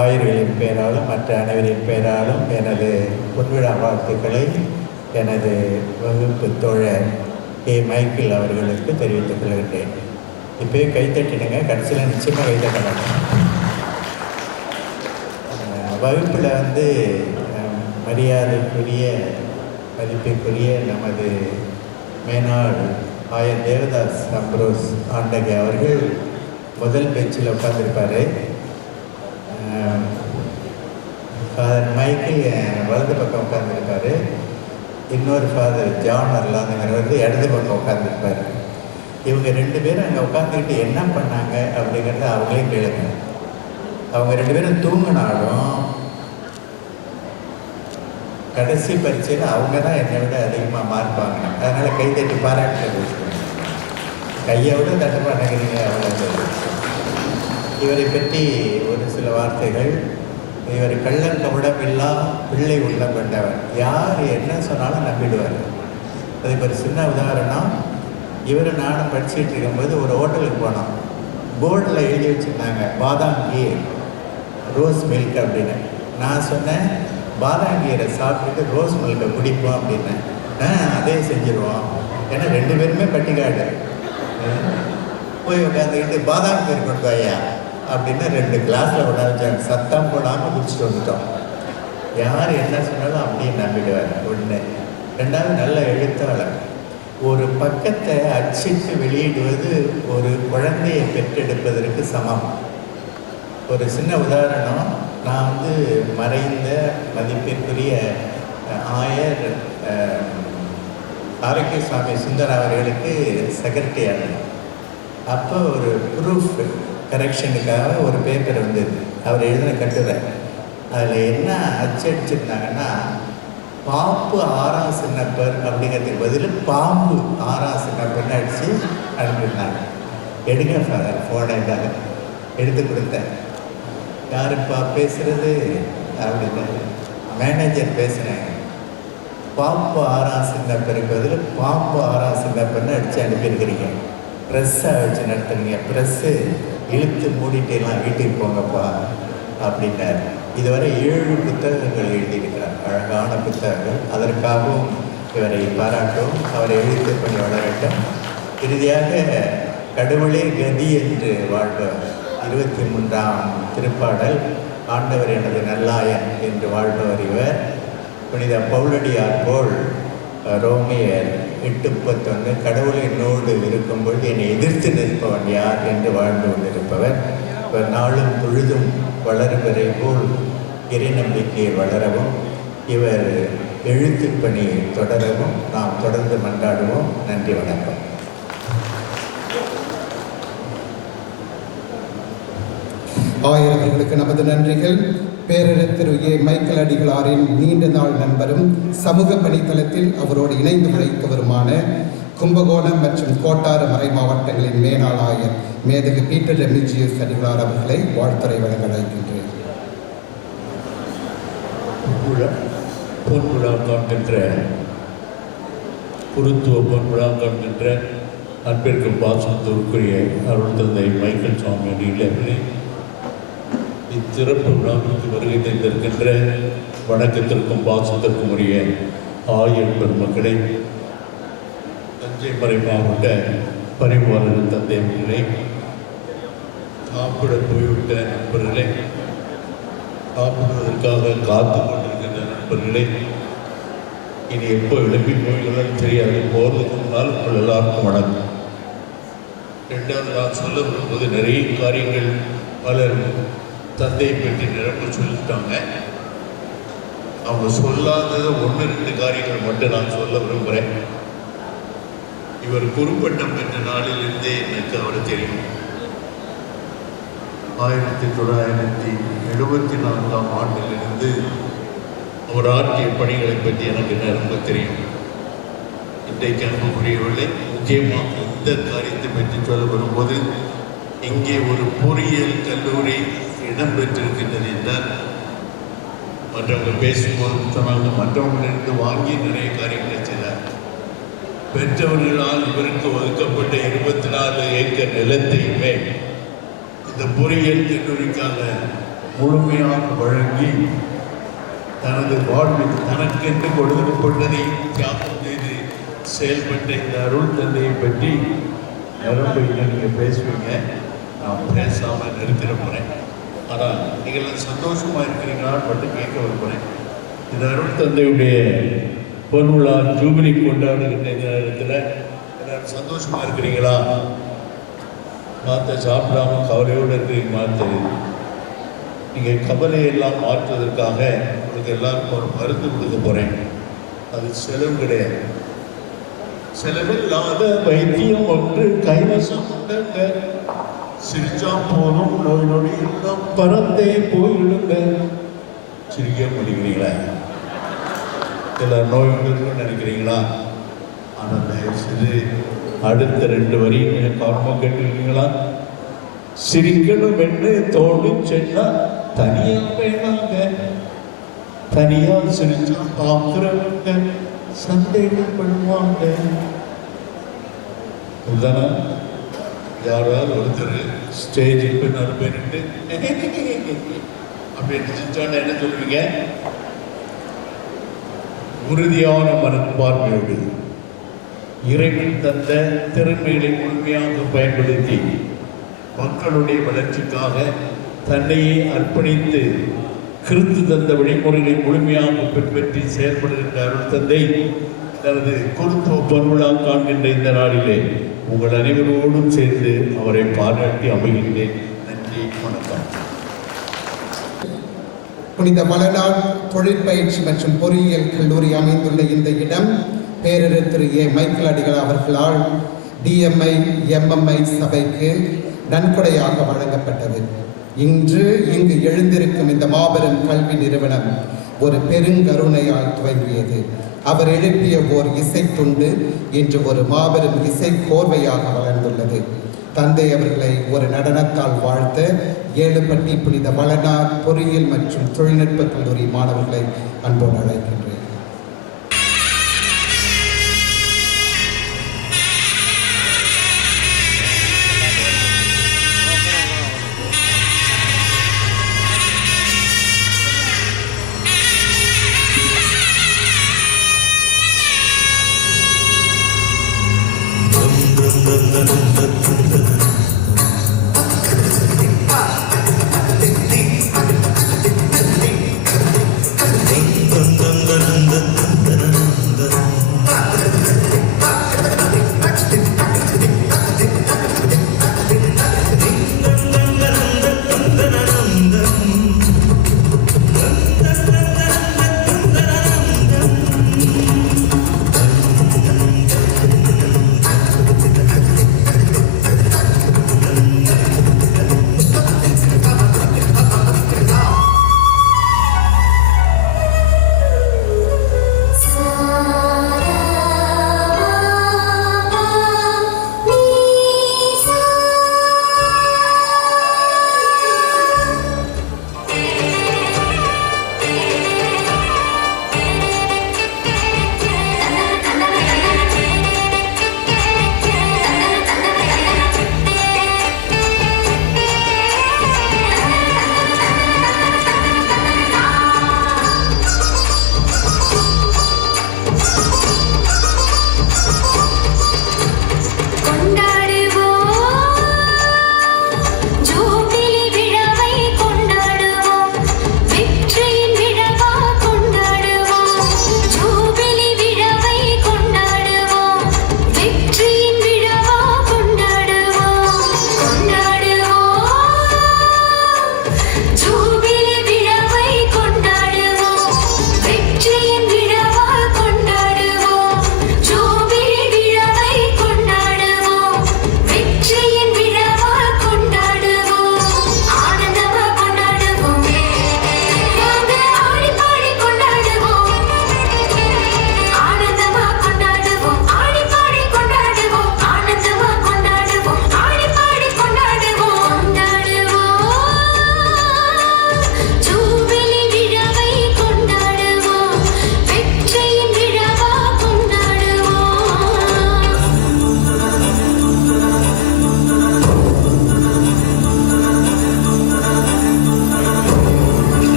ஆயர்களின் பெயராலும் மற்ற அனைவரின் பெயராலும் எனது பொன்விழா வாழ்த்துக்களை எனது வகுப்பு தோழர் மைக்கேல் அவர்களுக்கு தெரிவித்துக் கொள்கின்றேன். இப்போயே கைத்தட்டினுங்க, கடைசியில் நிச்சயமாக கைத்தட்டணும். வகுப்பில் மரியாதைக்குரிய மதிப்பிற்குரிய நமது மேனாள் ஆயர் தேவதாஸ் அம்ப்ரோஸ் ஆண்டகை அவர்கள் முதல் பெஞ்சில் உட்காந்துருப்பார். ஃபாதர் மைக்கேல் வலது பக்கம் உட்காந்துருப்பார். இன்னொரு ஃபாதர் ஜான் அர்லாந்துங்கிறவர் இடது பக்கம் உட்காந்துருப்பார். இவங்க 2 பேரும் அங்கே உட்காந்துக்கிட்டு என்ன பண்ணாங்க அப்படிங்கிறத அவங்களே கேளுங்க. அவங்க 2 பேரும் தூங்கினாலும் கடைசி பரீட்சையில் அவங்க தான் என்னை விட அதிகமாக மார்க் வாங்கினாங்க. அதனால் கைத்தட்டி பாராட்டு கையை விட தட்ட மாட்டேங்கிறீங்க. அவ்வளோ. இவரை பற்றி ஒரு சில வார்த்தைகள். இவர் கள்ளங்கபடமில்லா பிள்ளை உள்ளம் கொண்டவர். யார் என்ன சொன்னாலும் நம்பிடுவார். அதுக்கு ஒரு சின்ன உதாரணம். இவர் நானும் படிச்சுட்டு இருக்கும்போது ஒரு ஹோட்டலுக்கு போனோம். போர்டில் எழுதி வச்சுருந்தாங்க பாதாம் கீர் ரோஸ் மில்க் அப்படின்னு. நான் சொன்னேன் பாதாம் கீரை சாப்பிட்டுட்டு ரோஸ் மில்கை குடிப்போம் அப்படின்னேன். அதே செஞ்சுருவோம். ஏன்னா 2 பேருமே பட்டிக்காடு. போய் உட்காந்துக்கிட்டு பாதாம் கீரை கொண்டு வாயா அப்படின்னு 2 கிளாஸில் உட்காந்துச்சாங்க. சத்தம் போடாமல் குடிச்சிட்டு வந்துட்டோம். யார் என்ன சொன்னாலும் அப்படியே நம்பிடுவார். ஒன்று. 2வது நல்ல எழுத்தாளர். ஒரு பக்கத்தை அச்சிட்டு வெளியிடுவது ஒரு குழந்தையை பெற்றெடுப்பதற்கு சமம். ஒரு சின்ன உதாரணம். நான் மறைந்த மதிப்பிற்குரிய ஆயர் ஆரோக்கியசாமி சுந்தர் அவர்களுக்கு செக்ரட்டரியாக. அப்போ ஒரு ப்ரூஃப் கரெக்ஷனுக்காக ஒரு பேப்பர் வந்தது. அவர் எழுதின கட்டுரை. அதில் என்ன அச்சடிச்சிருந்தாங்கன்னா, பாப்பு 6ஆம் சின்னப்பர் அப்படிங்கிறதுக்கு பதில் பாம்பு 6ஆம் சின்னப்பர்னு அடித்து அனுப்பியிருந்தாங்க. எடுங்க ஃபாதர் ஃபோனாக எடுத்து கொடுத்தேன். யாருப்பா பேசுகிறது அப்படின்னாரு. மேனேஜர் பேசுகிறேன். பாப்பு 6ஆம் சின்னப்பருக்கு பதில் பாம்பு 6ஆம் சின்னப்பர்னு அடித்து அனுப்பியிருக்கிறீங்க. ப்ரெஸ்ஸாக வச்சு நடத்துறீங்க. ப்ரெஸ்ஸு இழுத்து மூடிட்டேலாம் வீட்டுக்கு போங்கப்பா அப்படின்னார். இதுவரை 7 புத்தகங்கள் எழுதியிருக்கிறார். அழகான புத்தகங்கள். அதற்காகவும் இவரை பாராட்டும். அவரை எழுத்து பண்ணி வளரட்டும். இறுதியாக கடவுளே கதி என்று வாழ்பவர். 23ஆம் திருப்பாடல் ஆண்டவர் எனது நல்லாயன் என்று வாழ்பவர் இவர். புனித பவுலடியார் போல் ரோமியர் 8:31 கடவுள் என்னோடு இருக்கும்பொழுது என்னை எதிர்த்து நிற்பவன் யார் என்று வாழ்ந்து கொண்டிருப்பவர். இவர் நாளும் பொழுதும் வளருவரை போல் இறை நம்பிக்கையை வளரவும் இவர் எழுத்து பணி தொடரவும் நாம் தொடர்ந்து மன்றாடுவோம். நன்றி, வணக்கம். ஆயர்களுக்கு நமது நன்றிகள். பேரறிஞர் மைக்கேல் அடிகளாரின் நீண்ட நாள் நண்பரும் சமூக பணித்தளத்தில் அவரோடு இணைந்து உழைத்தவருமான கும்பகோணம் மற்றும் கோட்டாறு மறை மாவட்டங்களின் மேனாள் ஆயர் மேதகு பீட்டர் ரெமிஜியஸ் அடிகளார் அவர்களை வாழ்த்துரை வழங்க அழைக்கின்றேன். பொன் விழா காண்கின்ற குருத்துவ பொன் விழா காண்கின்ற அன்பிற்கும் பாசத்திற்குரிய அருள் தந்தை மைக்கேல் சுவாமி அடிகளே, இச்சிறப்பு விழாவிற்கு வருகை தந்திருக்கின்ற வணக்கத்திற்கும் பாசத்திற்கும் உரிய ஆயர் பெருமக்களை, தஞ்சை மறை மாவட்ட பரிவாளர் தந்தை அவர்களே, சாப்பிட போய்விட்ட நண்பர்களே, சாப்பிடுவதற்காக காத்து கொண்டிருக்கின்ற நண்பர்களே, இனி எப்போ எழுப்பி போய்களால் தெரியாது, போகிறதுக்கு முன்னால் உங்கள் எல்லாருக்கும் வணக்கம். ரெண்டாவது நான் சொல்ல விரும்புவது, நிறைய காரியங்கள் பலர் தந்தையை பற்றி நிரம்ப சொல்லிட்டாங்க. அவங்க சொல்லாதது 1-2 காரியங்கள் மட்டும் நான் சொல்ல விரும்புகிறேன். இவர் குறும்பட்டம் பெற்ற நாளிலிருந்தே எனக்கு அவர் தெரியும். 1974ஆம் ஆண்டிலிருந்து அவர் ஆற்றிய பணிகளை பற்றி எனக்கு ரொம்ப தெரியும். இன்றைக்கு அன்புக்குரியவர்களே, முக்கியமாக இந்த காரியத்தை பற்றி சொல்ல வரும்போது, இங்கே ஒரு பொறியியல் கல்லூரி இடம்பெற்றிருக்கின்றது என்றால், மற்றவங்க பேசும்போது சொன்னாங்க, மற்றவங்களிலிருந்து வாங்கி நிறைய காரியங்களை செய்தார். பெற்றவர்களால் இவருக்கு ஒதுக்கப்பட்ட 24 ஏக்கர் நிலத்தையுமே இந்த பொறியியல் கல்லூரிக்காக முழுமையாக வழங்கி தனது வாழ்வில் தனக்கென்று கொடுக்கப்பட்டதை தியாகம் செய்து செயல்பட்ட இந்த அருள் தந்தையை பற்றி ரொம்ப நீங்கள் பேசுவீங்க. நான் பேசாமல் நிறுத்திட போகிறேன். ஆனால் நீங்கள் சந்தோஷமாக இருக்கிறீங்களான்னு மட்டும் கேட்க விரும்புகிறேன். இந்த அருள் தந்தையுடைய பொன்விழா ஜூபிலி கொண்டாடுகின்ற இந்த நேரத்தில் எல்லாரும் சந்தோஷமாக இருக்கிறீங்களா? மாற்ற சாப்பிடாம கவலையோடு இருக்கிறீங்களா தெரியுது. நீங்கள் கவலையெல்லாம் மாற்றுவதற்காக உங்களுக்கு எல்லாருக்கும் ஒரு மருந்து கொடுக்க போகிறேன். அது செலவு கிடையாது. செலவில்லாத வைத்தியம் ஒன்று கைவசம் உண்டுங்க. சிரிச்சா போதும் நோய் நொடி எல்லாம் பறந்தே போயிடுங்க. சிரிக்க முடிக்கிறீங்களா? எல்லாரும் நோய் இருக்குன்னு நினைக்கிறீங்களா? ஆனால் தயவுசெய்து அடுத்த 2 வரி கவனமாக கேட்டுருக்கீங்களா? சிரிக்கணும் என்று தோடு சென்னா தனியாக வேணாங்க. தனியாக சிரிச்சா பார்க்குறவங்க சந்தேகப்படுவாங்க. இதுதானே? யாராவது ஒருத்தர் ஸ்டேஜுக்கு நடுப்பேன்ட்டு அப்படின்னு சிரிச்சாண்ட என்ன சொல்லுவீங்க? உறுதியான மனப்பான்மையோடு இறைவன் தந்த திறமைகளை முழுமையாக பயன்படுத்தி மக்களுடைய வளர்ச்சிக்காக தன்னையே அர்ப்பணித்து கிறிஸ்து தந்த வழிமுறைகளை முழுமையாக பின்பற்றி செயல்படுகின்ற அருள் தந்தை தனது குருத்துவ பொன்விழா காண்கின்ற இந்த நாளிலே உங்கள் அனைவரோடும் சேர்ந்து அவரை பாராட்டி அமைகின்றேன். நன்றி, வணக்கம். புனித மலநாள் தொழிற்பயிற்சி மற்றும் பொறியியல் கல்லூரி அமைந்துள்ள இந்த இடம் பேரறிஞர் திரு ஏ. மைக்கேல் அடிகள் அவர்களால் DMI MMI சபைக்கு நன்கொடையாக வழங்கப்பட்டது. இன்று இங்கு எழுந்திருக்கும் இந்த மாபெரும் கல்வி நிறுவனம் ஒரு பெருங்கருணையால் துவங்கியது. அவர் எழுப்பிய ஓர் இசைத்துண்டு இன்று ஒரு மாபெரும் இசை கோர்வையாக வளர்ந்துள்ளது. தந்தை அவர்களை ஒரு நடனத்தால் வாழ்த்த ஏழுப்பட்டி புனித வளனார் பொறியியல் மற்றும் தொழில்நுட்ப கல்லூரி மாணவர்களை அன்போடு அழைக்கின்றேன்.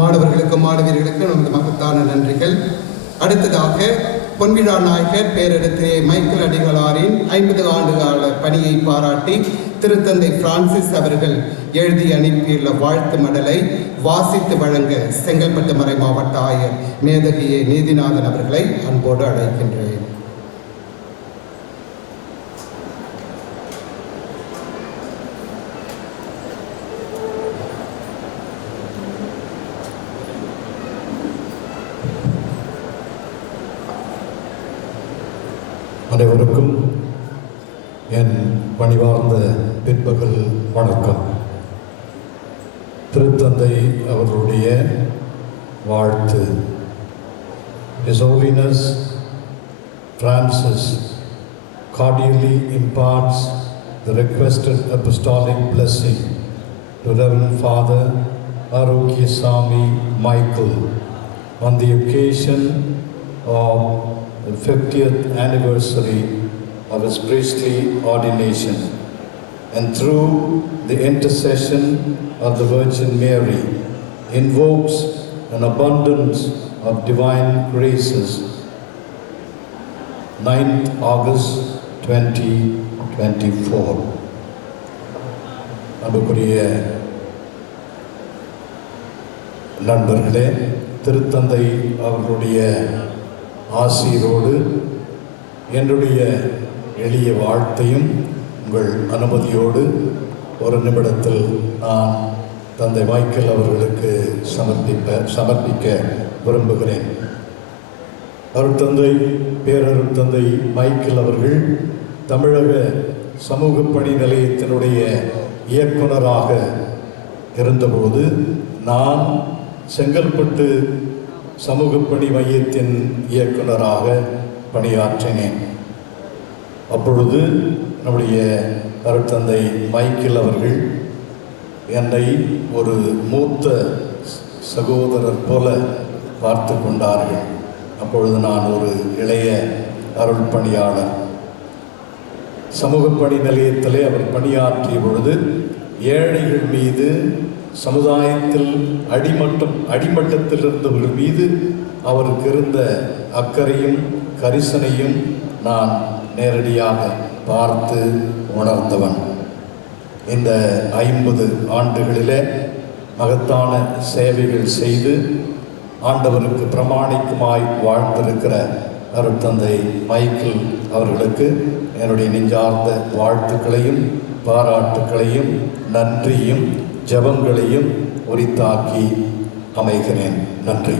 மாணவர்களுக்கும் மாணவியர்களுக்கும் நமது மகத்தான நன்றிகள். அடுத்ததாக பொன்விழா நாயகர் பேரரசே மைக்கேல் அடிகளாரின் 50 ஆண்டுகால பணியை பாராட்டி திருத்தந்தை பிரான்சிஸ் அவர்கள் எழுதி அனுப்பியுள்ள வாழ்த்து மடலை வாசித்து வழங்க செங்கல்பட்டு மறை மாவட்ட ஆயர் மேதகிய நீதிநாதன் அவர்களை அன்போடு அழைக்கின்றேன். அனைவருக்கும் என் பணிவார்ந்த பிற்பகல் வணக்கம். திருத்தந்தை அவர்களுடைய வாழ்த்து. His Holiness Francis cordially imparts the requested apostolic blessing to Reverend Father Arogyasamy Michael on the occasion of the 50th anniversary of his priestly ordination, and through the intercession of the Virgin Mary invokes an abundance of divine graces. 9th August 2024. அன்புக்குரிய நண்பர்களே, திருத்தந்தை அவர்களுடைய ஆசீரோடு என்னுடைய எளிய வாழ்த்தையும் உங்கள் அனுமதியோடு ஒரு நிமிடத்தில் நான் தந்தை மைக்கேல் அவர்களுக்கு சமர்ப்பிக்க விரும்புகிறேன். அருட்தந்தை பேரருட்தந்தை மைக்கேல் அவர்கள் தமிழக சமூக பணி நிலையத்தினுடைய இயக்குனராக இருந்தபோது நான் செங்கல்பட்டு சமூக பணி மையத்தின் இயக்குனராக பணியாற்றினேன். அப்பொழுது நம்முடைய அருட்தந்தை மைக்கேல் அவர்கள் என்னை ஒரு மூத்த சகோதரர் போல பார்த்து கொண்டார்கள். அப்பொழுது நான் ஒரு இளைய அருள் பணியாளர். சமூக பணி நிலையத்திலே அவர் பணியாற்றிய பொழுது ஏழைகள் மீது, சமுதாயத்தில் அடிமட்டத்தில் இருந்தவர்கள் மீது அவருக்கு இருந்த அக்கறையும் கரிசனையும் நான் நேரடியாக பார்த்து உணர்ந்தவன். இந்த 50 ஆண்டுகளிலே மகத்தான சேவைகள் செய்து ஆண்டவருக்கு பிரமாணிக்குமாய் வாழ்ந்திருக்கிற அருட்தந்தை மைக்கேல் அவர்களுக்கு என்னுடைய நெஞ்சார்ந்த வாழ்த்துக்களையும் பாராட்டுக்களையும் நன்றியும் ஜெபங்களையும் உரித்தாக்கி அமைகிறேன். நன்றி.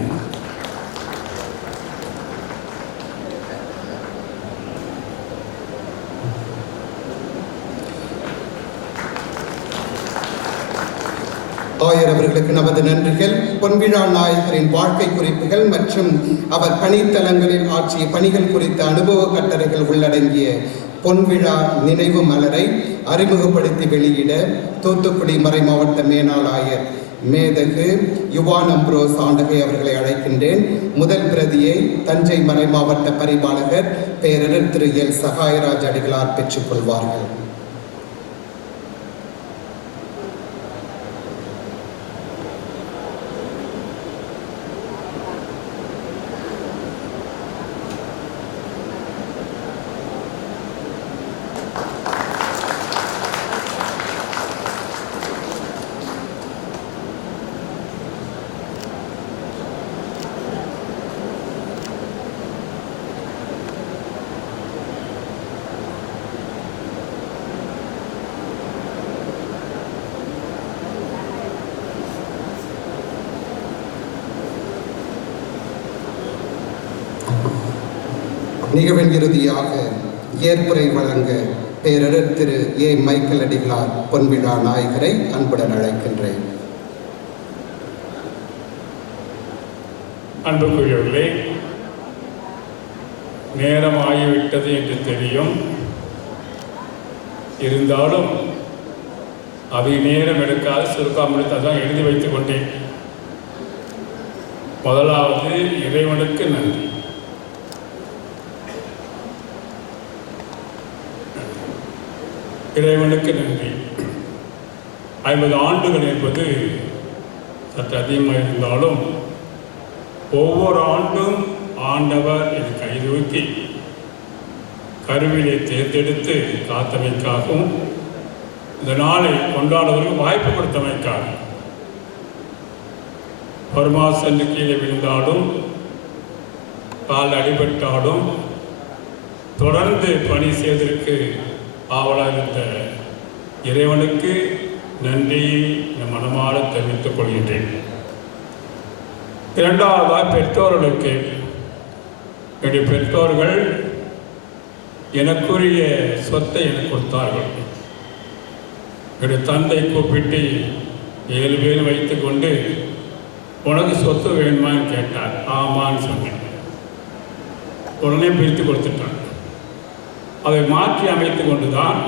ஆயர் அவர்களுக்கு நமது நன்றிகள். பொன்விழா நாயகரின் வாழ்க்கை குறிப்புகள் மற்றும் அவர் பணித்தலங்களில் ஆற்றிய பணிகள் குறித்த அனுபவ கட்டுரைகள் உள்ளடங்கிய பொன்விழா நினைவு மலரை அறிமுகப்படுத்தி வெளியிட தூத்துக்குடி மறை மாவட்ட மேனாள் ஆயர் மேதகு யுவான் அம்ப்ரோஸ் ஆண்டகை அவர்களை அழைக்கின்றேன். முதல் பிரதியை தஞ்சை மறை மாவட்ட பரிபாலகர் பேரரர் திரு எல் சகாயராஜ் அடிகளார் பெற்றுக்கொள்வார்கள். நிகழ்வின் இறுதியாக ஏற்புரை வழங்க பேரரர் திரு ஏ மைக்கேல் அடிகளார் பொன்விழா நாயகரை அன்புடன் அழைக்கின்றேன். அன்புக்குரியவர்களே, நேரம் ஆகிவிட்டது என்று தெரியும். இருந்தாலும் அதை நேரம் எடுக்காது சுருக்காமல் அதான் எழுதி வைத்துக் கொண்டேன். முதலாவது இறைவனுக்கு நன்றி. இறைவனுக்கு நன்றி. 50 ஆண்டுகள் என்பது சற்று அதிகமாக இருந்தாலும் ஒவ்வொரு ஆண்டும் ஆண்டவர் என் கைதூக்கி கருவிலை தேர்ந்தெடுத்து காத்தமைக்காகவும் இந்த நாளை கொண்டாடுவதற்கு வாய்ப்பு கொடுத்தமைக்காக பர்மா சென்று கீழே விழுந்தாலும் கால் அடிபட்டாலும் தொடர்ந்து பணி செய்வதற்கு ஆவலாக இருந்த இறைவனுக்கு நன்றியை என் மனமாற தெரிவித்துக் கொள்கின்றேன். இரண்டாவதாக பெற்றோர்களுக்கு, என்னுடைய பெற்றோர்கள் எனக்குரிய சொத்தை எனக்கு கொடுத்தார்கள். என்னுடைய தந்தை கூப்பிட்டு 7 பேர் வைத்து கொண்டு உனக்கு சொத்து வேணுமான்னு கேட்டார். ஆமான்னு சொன்னேன். உடனே பிரித்து கொடுத்துட்டான். அதை மாற்றி அமைத்து கொண்டு தான்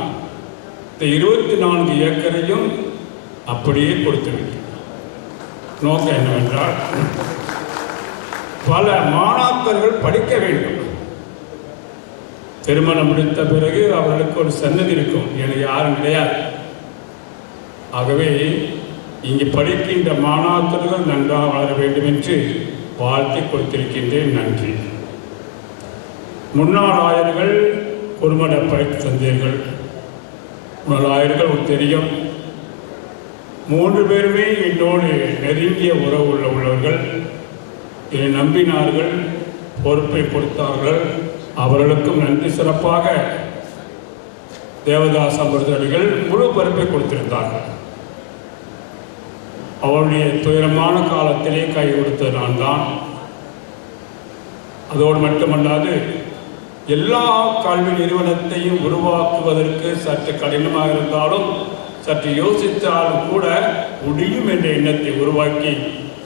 இந்த 24 ஏக்கரையும் அப்படியே கொடுத்து விட்டேன். நோக்கம் என்னவென்றால் பல மாணாக்கர்கள் படிக்க வேண்டும். திருமணம் முடித்த பிறகு அவர்களுக்கு ஒரு சன்னதி இருக்கும், எனக்கு யாரும் கிடையாது. ஆகவே இங்கு படிக்கின்ற மாணாக்கர்கள் நன்றாக வளர வேண்டும் என்று வாழ்த்தி கொடுத்திருக்கின்றேன். நன்றி. முன்னாள் ஆயர்கள் ஒருமட படித்து தந்தீர்கள். முன்னாள் ஆயர்கள் தெரியும். 3 பேருமே என்னோடு நெருங்கிய உறவு உள்ளவர்கள். என்னை நம்பினார்கள், பொறுப்பை கொடுத்தார்கள். அவர்களுக்கும் நன்றி. சிறப்பாக தேவதாஸ் அமிர்தடிகள் முழு பொறுப்பை கொடுத்திருந்தார்கள். அவருடைய துயரமான காலத்திலே கை கொடுத்தது நான் தான். அதோடு மட்டுமல்லாது எல்லா கல்வி நிறுவனத்தையும் உருவாக்குவதற்கு சற்று கடினமாக இருந்தாலும் சற்று யோசித்தாலும் கூட முடியும் என்ற எண்ணத்தை உருவாக்கி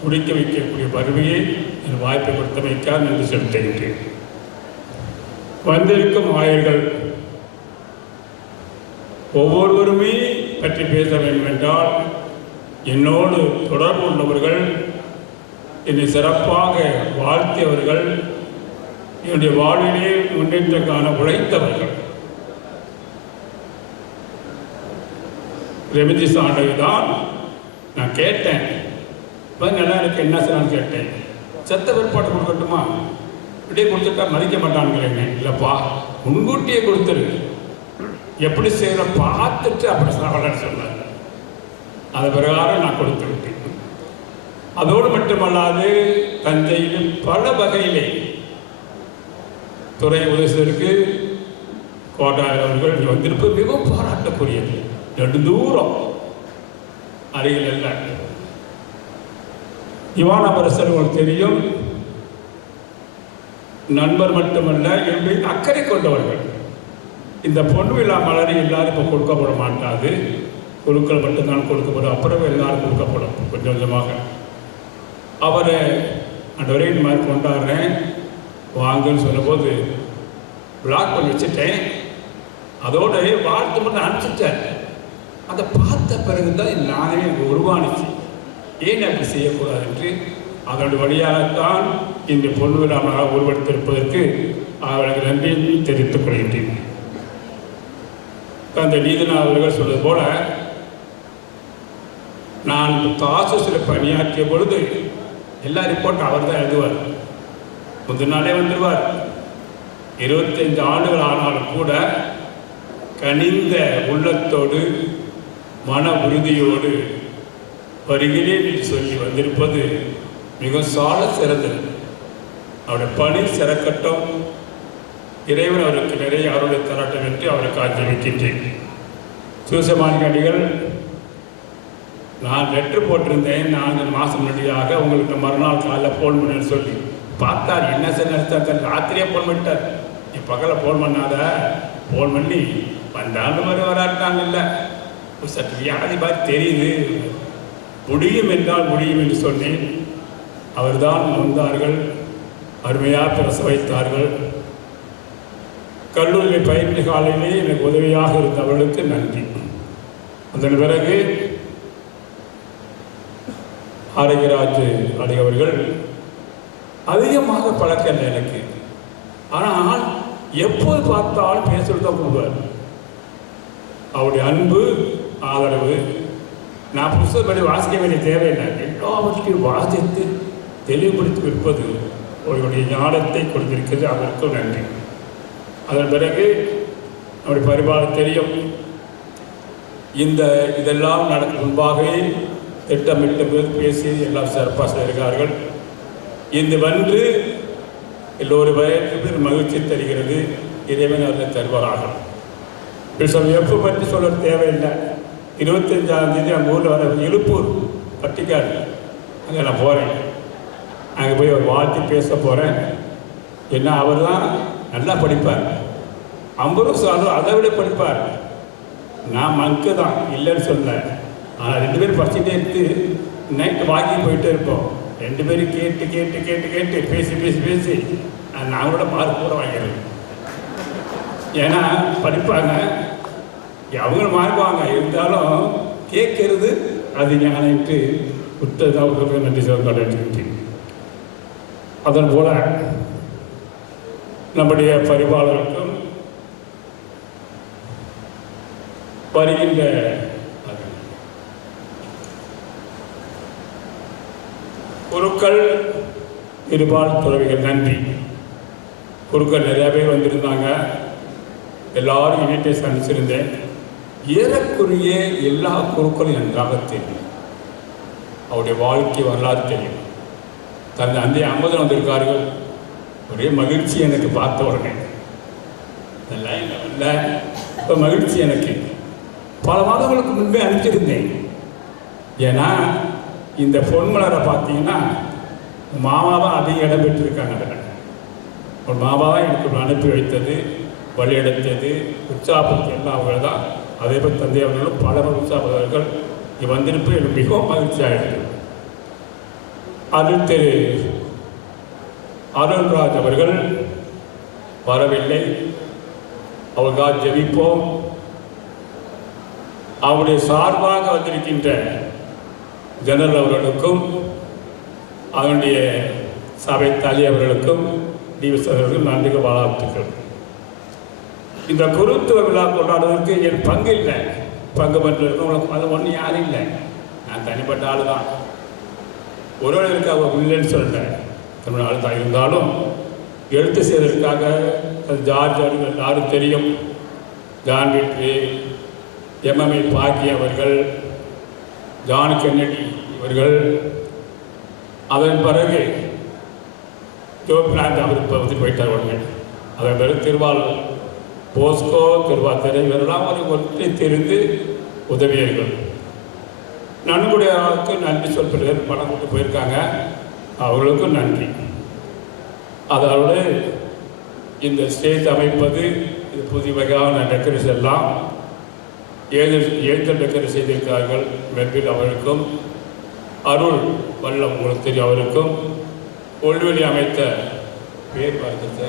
முடிக்க வைக்கக்கூடிய வறுமையை என் வாய்ப்பை கொடுத்தமைக்காக நன்றி செலுத்துகின்றேன். வந்திருக்கும் ஆயர்கள் ஒவ்வொருவருமே பற்றி பேச வேண்டும் என்றால் என்னோடு தொடர்பு உள்ளவர்கள், என்னை சிறப்பாக வாழ்த்தியவர்கள், என்னுடைய வாழ்விலே முன்னேற்றக்கான உழைத்தவர்கள். ரெமிஜி சாண்டை தான் நான் கேட்டேன். இப்போ நல்லா எனக்கு என்ன செய்யலான்னு கேட்டேன். செத்த பிற்பாடு கொடுக்கட்டுமா? இப்படியே கொடுத்துட்டா மதிக்க மாட்டானுங்களேங்க. இல்லைப்பா, முன்கூட்டியே கொடுத்துரு, எப்படி செய்கிற பார்த்துட்டு அப்படி சாப்பிடன்னு சொன்னார். அது பிரகாரம் நான் கொடுத்து விட்டேன். அதோடு மட்டுமல்லாது தஞ்சையில் பல வகையிலே துறை உதவிக்கு கோட்டார் அவர்கள் இங்கே வந்திருப்பது மிகவும் பாராட்டக்கூடியது. நெடுந்தூரம் அருகில் அல்ல. யுவானபரசர் உங்களுக்கு தெரியும், நண்பர் மட்டுமல்ல, என்னுடைய அக்கறை கொண்டவர்கள். இந்த பொன் விழா மலரி எல்லாரும் இப்போ கொடுக்கப்பட மாட்டாது, குழுக்கள் மட்டும்தான் கொடுக்கப்படும். அப்புறம் எல்லாரும் கொடுக்கப்படும் கொஞ்சம் கொஞ்சமாக. அவரை அந்த வரை இந்த மாதிரி கொண்டாடுறேன் வாங்கன்னு சொல்லும்போது பிளாக் பண்ணி வச்சுட்டேன். அதோட வாழ்த்து மட்டும் அனுப்பிச்சிட்டேன். அதை பார்த்த பிறகு தான் நானே உருவானிச்சு, ஏன் அப்படி செய்யக்கூடாது என்று. அதனுடைய வழியாகத்தான் இந்த பொன் விழாமாக உருவெடுத்திருப்பதற்கு அவர்களுக்கு நன்றியை தெரிவித்துக் கொள்கின்றேன். தந்தை நீதினா அவர்கள் சொல்வது போல, நான் தாசஸில் பணியாற்றிய பொழுது எல்லா ரிப்போர்ட்டும் அவர் தான் எழுதுவார். முந்தின நாளே வந்துடுவார். 25 ஆண்டுகள் ஆனாலும் கூட கனிந்த உள்ளத்தோடு மன உறுதியோடு வருகிறேன் என்று சொல்லி வந்திருப்பது மிக சால சிறந்தது. அவருடைய பணி சிறக்கட்டும். இறைவன் அவருக்கு நிறைய அருளை தரட்டும் என்று அவருக்கு ஆஜிக்கின்றேன். சூசமானிகள், நான் லெட்ரு போட்டிருந்தேன் 4 மாதம் முன்னாடியாக, உங்களுக்கு மறுநாள் காலையில் ஃபோன் பண்ணுன்னு சொல்லி பார்த்தார். என்ன சார் நினைச்சார், ராத்திரியே ஃபோன் பண்ணிட்டார். நீ பகலில் ஃபோன் பண்ணாத, ஃபோன் பண்ணி வந்தாலும் வராட்டாங்க. இல்லை, சற்று வியாதி மாதிரி தெரியுது, முடியும் என்றால் முடியும் என்று சொன்னேன். அவர்தான் வந்தார்கள், அருமையாக பிரசவித்தார்கள். கல்லூரியில் பயிற்சி காலையிலே எனக்கு உதவியாக இருந்தவர்களுக்கு நன்றி. அதன் பிறகு ஆரோக்கியராஜ் அடையவர்கள் அதிகமாக பழக்கம் எனக்கு. ஆனால் எப்போது பார்த்தாலும் பேசுறது தான் கூடுவார். அவருடைய அன்பு, ஆதரவு. நான் புத்தகப்படி வாசிக்க வேண்டிய தேவையில்லை. எல்லாவற்றையும் வாதித்து தெளிவுபடுத்தி விற்பது அவர்களுடைய ஞானத்தை கொடுத்திருக்கிறது. அவருக்கும் நன்றி. அதன் பிறகு நம்முடைய பரிபாலர் தெரியும், இதெல்லாம் நடக்கும் முன்பாகவே திட்டமிட்டு பேசி எல்லாம் சிறப்பாக செய்கிறார்கள். இந்த வென்று எல்லோரும் வயதுக்கு மகிழ்ச்சி தருகிறது. இறைவன் அதில் தருவார்கள். எப்போ பற்றி சொல்ல தேவையில்லை. 25ஆம் தேதி அங்கே ஊரில் வர இழுப்பூர் பட்டிக்காடு அங்கே நான் போகிறேன். அங்கே போய் ஒரு வாழ்த்து பேச போகிறேன். என்ன அவர் தான் நல்லா படிப்பார். 50 வருஷம் அதை விட படிப்பார். நான் மங்கு தான் இல்லைன்னு சொன்னேன். ஆனால் 2 பேரும் படிச்சுட்டே இருந்து நைட்டு வாங்கி போயிட்டே இருப்போம். 2 பேரும் கேட்டு கேட்டு கேட்டு கேட்டு பேசி பேசி பேசி நான் கூட மார்க் கூட வாங்கிடுறேன். ஏன்னா படிப்பாங்க, அவங்களும் மாறுவாங்க. இருந்தாலும் கேட்கறது அது ஞானிட்டு விட்டதான் ஒரு நன்றி சொல்லிட்டு. அதன் போல நம்முடைய பரிபாலருக்கும் வருகின்ற குருக்கள் இருபால் துறவிகள் நன்றி. குருக்கள் நிறைய பேர் வந்திருந்தாங்க. எல்லாரும் இன்விடேஷன் அனுப்பிச்சிருந்தேன். ஏறக்குரிய எல்லா குருக்களும் நன்றாக தெரியும். அவருடைய வாழ்க்கை வரலாறு தெரியும். தன் அந்த 50 வந்திருக்கார்கள். ஒரே மகிழ்ச்சி எனக்கு பார்த்த உடனே. இல்லை இப்போ மகிழ்ச்சி எனக்கு. பல மாதங்களுக்கு முன்பே அனுப்பிச்சிருந்தேன். ஏன்னா இந்த பொன்மலரை பார்த்தீங்கன்னா மாமா தான் அதிக இடம் பெற்றிருக்காங்க. அதில் ஒரு மாமா தான் எனக்கு அனுப்பி வைத்தது, வழியெடுத்தது, உற்சாகப்படுத்தி எல்லாம் அவங்க தான். அதே போல் தந்தை அவர்களும் பல உற்சாகர்கள் இங்கே வந்திருப்பு எனக்கு மிகவும் மகிழ்ச்சியாக இருக்குது. அதில் திரு அருள்ராஜ் அவர்கள் வரவில்லை. அவர்களால் ஜெபிப்போம். அவருடைய சார்பாக வந்திருக்கின்ற ஜெனரல் அவர்களுக்கும் அவருடைய சபை தாலி அவர்களுக்கும் டிவிஎஸ் அவர்களுக்கும் நன்றிகள் வாழ்த்துக்கள். இந்த குருத்துவ விழா கொண்டாடுவதற்கு என் பங்கு இல்லை. பங்கு பண்ணுறதுக்கு அது ஒன்றும் யாரும் இல்லை. நான் தனிப்பட்ட ஆள் தான். ஒருவருக்கு அவர் இல்லைன்னு சொல்லிட்டேன். தமிழ்நாடு தான். இருந்தாலும் எழுத்து செய்வதற்காக ஜார்ஜ் அவர்கள் எல்லாரும் தெரியும். ஜான் வீட்ரி, எம்எம்ஐ பாக்கி அவர்கள், ஜான் கென்னடி இவர்கள். அதன் பிறகு ஜோபிராந்த் அவர் இப்போ வந்து போயிட்டார் உடனே. அதன் பிறகு திருவாளர் போஸ்கோ, திருவாத்திரை இவரெல்லாம் ஒருத்தரை தெரிந்து உதவியர்கள். நன்கொடையாருக்கு நன்றி சொல்கிறது. பணம் கொண்டு போயிருக்காங்க. அவர்களுக்கும் நன்றி. அதோடு இந்த ஸ்டேஜ் அமைப்பது, இது புதிய வகையான டெக்கரேஷன் எல்லாம் ஏஞ்சல் டெக்கரேட் செய்திருக்கிறார்கள். மெர்பில் அவருக்கும், அருள் வல்லம் உங்களுக்கு தெரியும் அவருக்கும், ஒல்வெளி அமைத்த பேர் பார்த்தது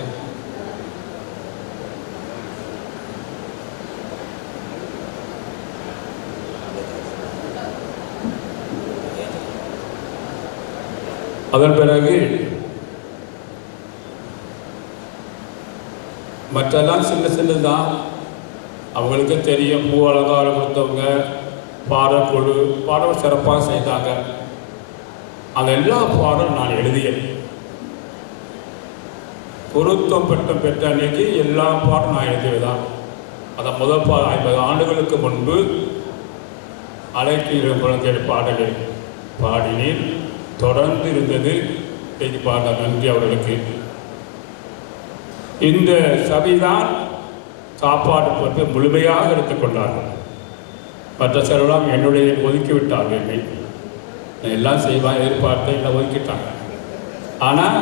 அதன் பிறகு மற்றெல்லாம் சின்ன சின்னதான். அவங்களுக்கு தெரியும். பூ அலங்காரம் கொடுத்தவங்க, பாடக்குழு பாடம் சிறப்பாக செய்தாங்க. அந்த எல்லா பாடம் நான் எழுதியேன். பொருத்தம் பட்டம் பெற்ற அன்னைக்கு எல்லா பாடம் நான் எழுதியதான். அதை முதல் 50 ஆண்டுகளுக்கு முன்பு அலைக்கீழ குழந்தை பாடலை பாடினேன். தொடர்ந்து இருந்தது. செய்தி பாட நன்றி அவர்களுக்கு. இந்த சபைதான் சாப்பாடு பொறுத்து முழுமையாக எடுத்துக்கொண்டார்கள். மற்ற செலவெல்லாம் என்னுடைய ஒதுக்கிவிட்டார்கள். என்னை எல்லாம் செய்வாங்க எதிர்பார்த்து என்னை ஒதுக்கிட்டாங்க. ஆனால்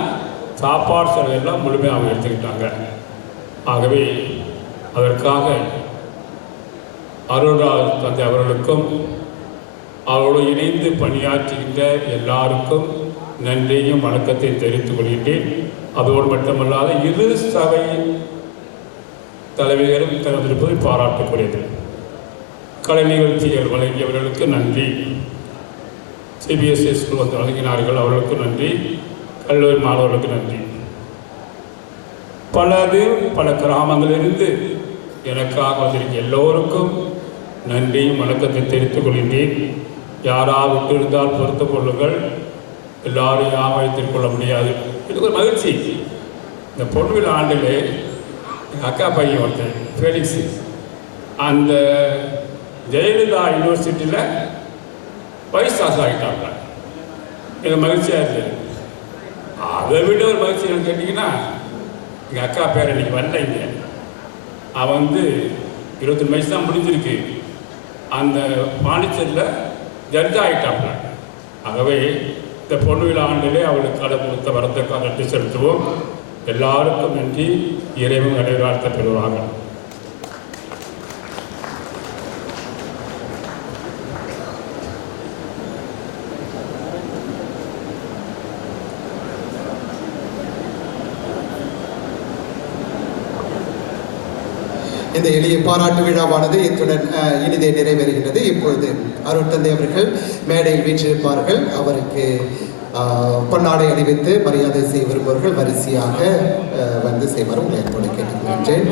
சாப்பாடு செலவெல்லாம் முழுமையாக அவங்க எடுத்துக்கிட்டாங்க. ஆகவே அதற்காக அருள்ராஜ் தந்தை அவர்களுக்கும் அவரோடு இணைந்து பணியாற்றுகின்ற எல்லாருக்கும் நன்றியும் வணக்கத்தையும் தெரிவித்துக் கொள்கின்றேன். அதோடு மட்டுமல்லாத இரு சபை தலைவர்களும் திறந்திருப்பது பாராட்டுக்குரியது. கலை நிகழ்ச்சிகள் வழங்கியவர்களுக்கு நன்றி. சிபிஎஸ்இ ஸ்கூல் வந்து வழங்கினார்கள், அவர்களுக்கு நன்றி. கல்லூரி மாணவர்களுக்கு நன்றி. பல கிராமங்களிலிருந்து எனக்காக வந்திருக்க எல்லோருக்கும் நன்றியும் வணக்கத்தை தெரிவித்துக் கொள்கின்றேன். யாராவது விட்டு இருந்தால் பொறுத்து கொள்ளுங்கள், எல்லாரும் ஞாபகத்தில் கொள்ள முடியாது. இது ஒரு மகிழ்ச்சி. இந்த பொன் விழா ஆண்டிலே எங்கள் அக்கா பையன் ஒருத்தன் ஃபேலிக்ஸ், அந்த ஜெயலலிதா யூனிவர்சிட்டியில் வைஸ் சான்சலர் ஆகிட்டாங்க. எனக்கு மகிழ்ச்சியாக இருந்தது. அதை விட ஒரு மகிழ்ச்சி என்னன்னு கேட்டிங்கன்னா, எங்கள் அக்கா பேர் இன்னைக்கு வரல இங்கே. அவன் வந்து 25 வயசு தான் முடிஞ்சிருக்கு. அந்த பாண்டிச்சேரியில் ஜட்ஜ் ஆகிட்டாங்க. ஆகவே இந்த பொன் விழா ஆண்டிலே அவளுக்கு கடை கொடுத்த வரத்துக்காக நன்றி செலுத்துவோம். எல்லாருக்கும் நன்றி. இறைவன் நிறைவாழ்த்த பெறுவாங்க. இந்த எளிய பாராட்டு விழாவானது இத்துடன் இனிதே நிறைவேறுகிறது. இப்பொழுது அருட்தந்தை அவர்கள் மேடையில் வீற்றிருப்பார்கள். அவருக்கு பொன்னாடை அணிவித்து மரியாதை செய்ய விரும்புவர்கள் வரிசையாக வந்து செய்வார். உங்களை அன்போடு கேட்டுக்கொள்கின்றேன்.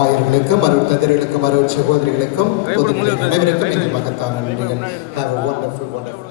ஆயர்களுக்கும் அருட்தந்தைகளுக்கும் அருட் சகோதரிகளுக்கும் பொதுமக்கள் அனைவருக்கும் எங்கள் மகத்தான நன்றிகள். Have a wonderful, wonderful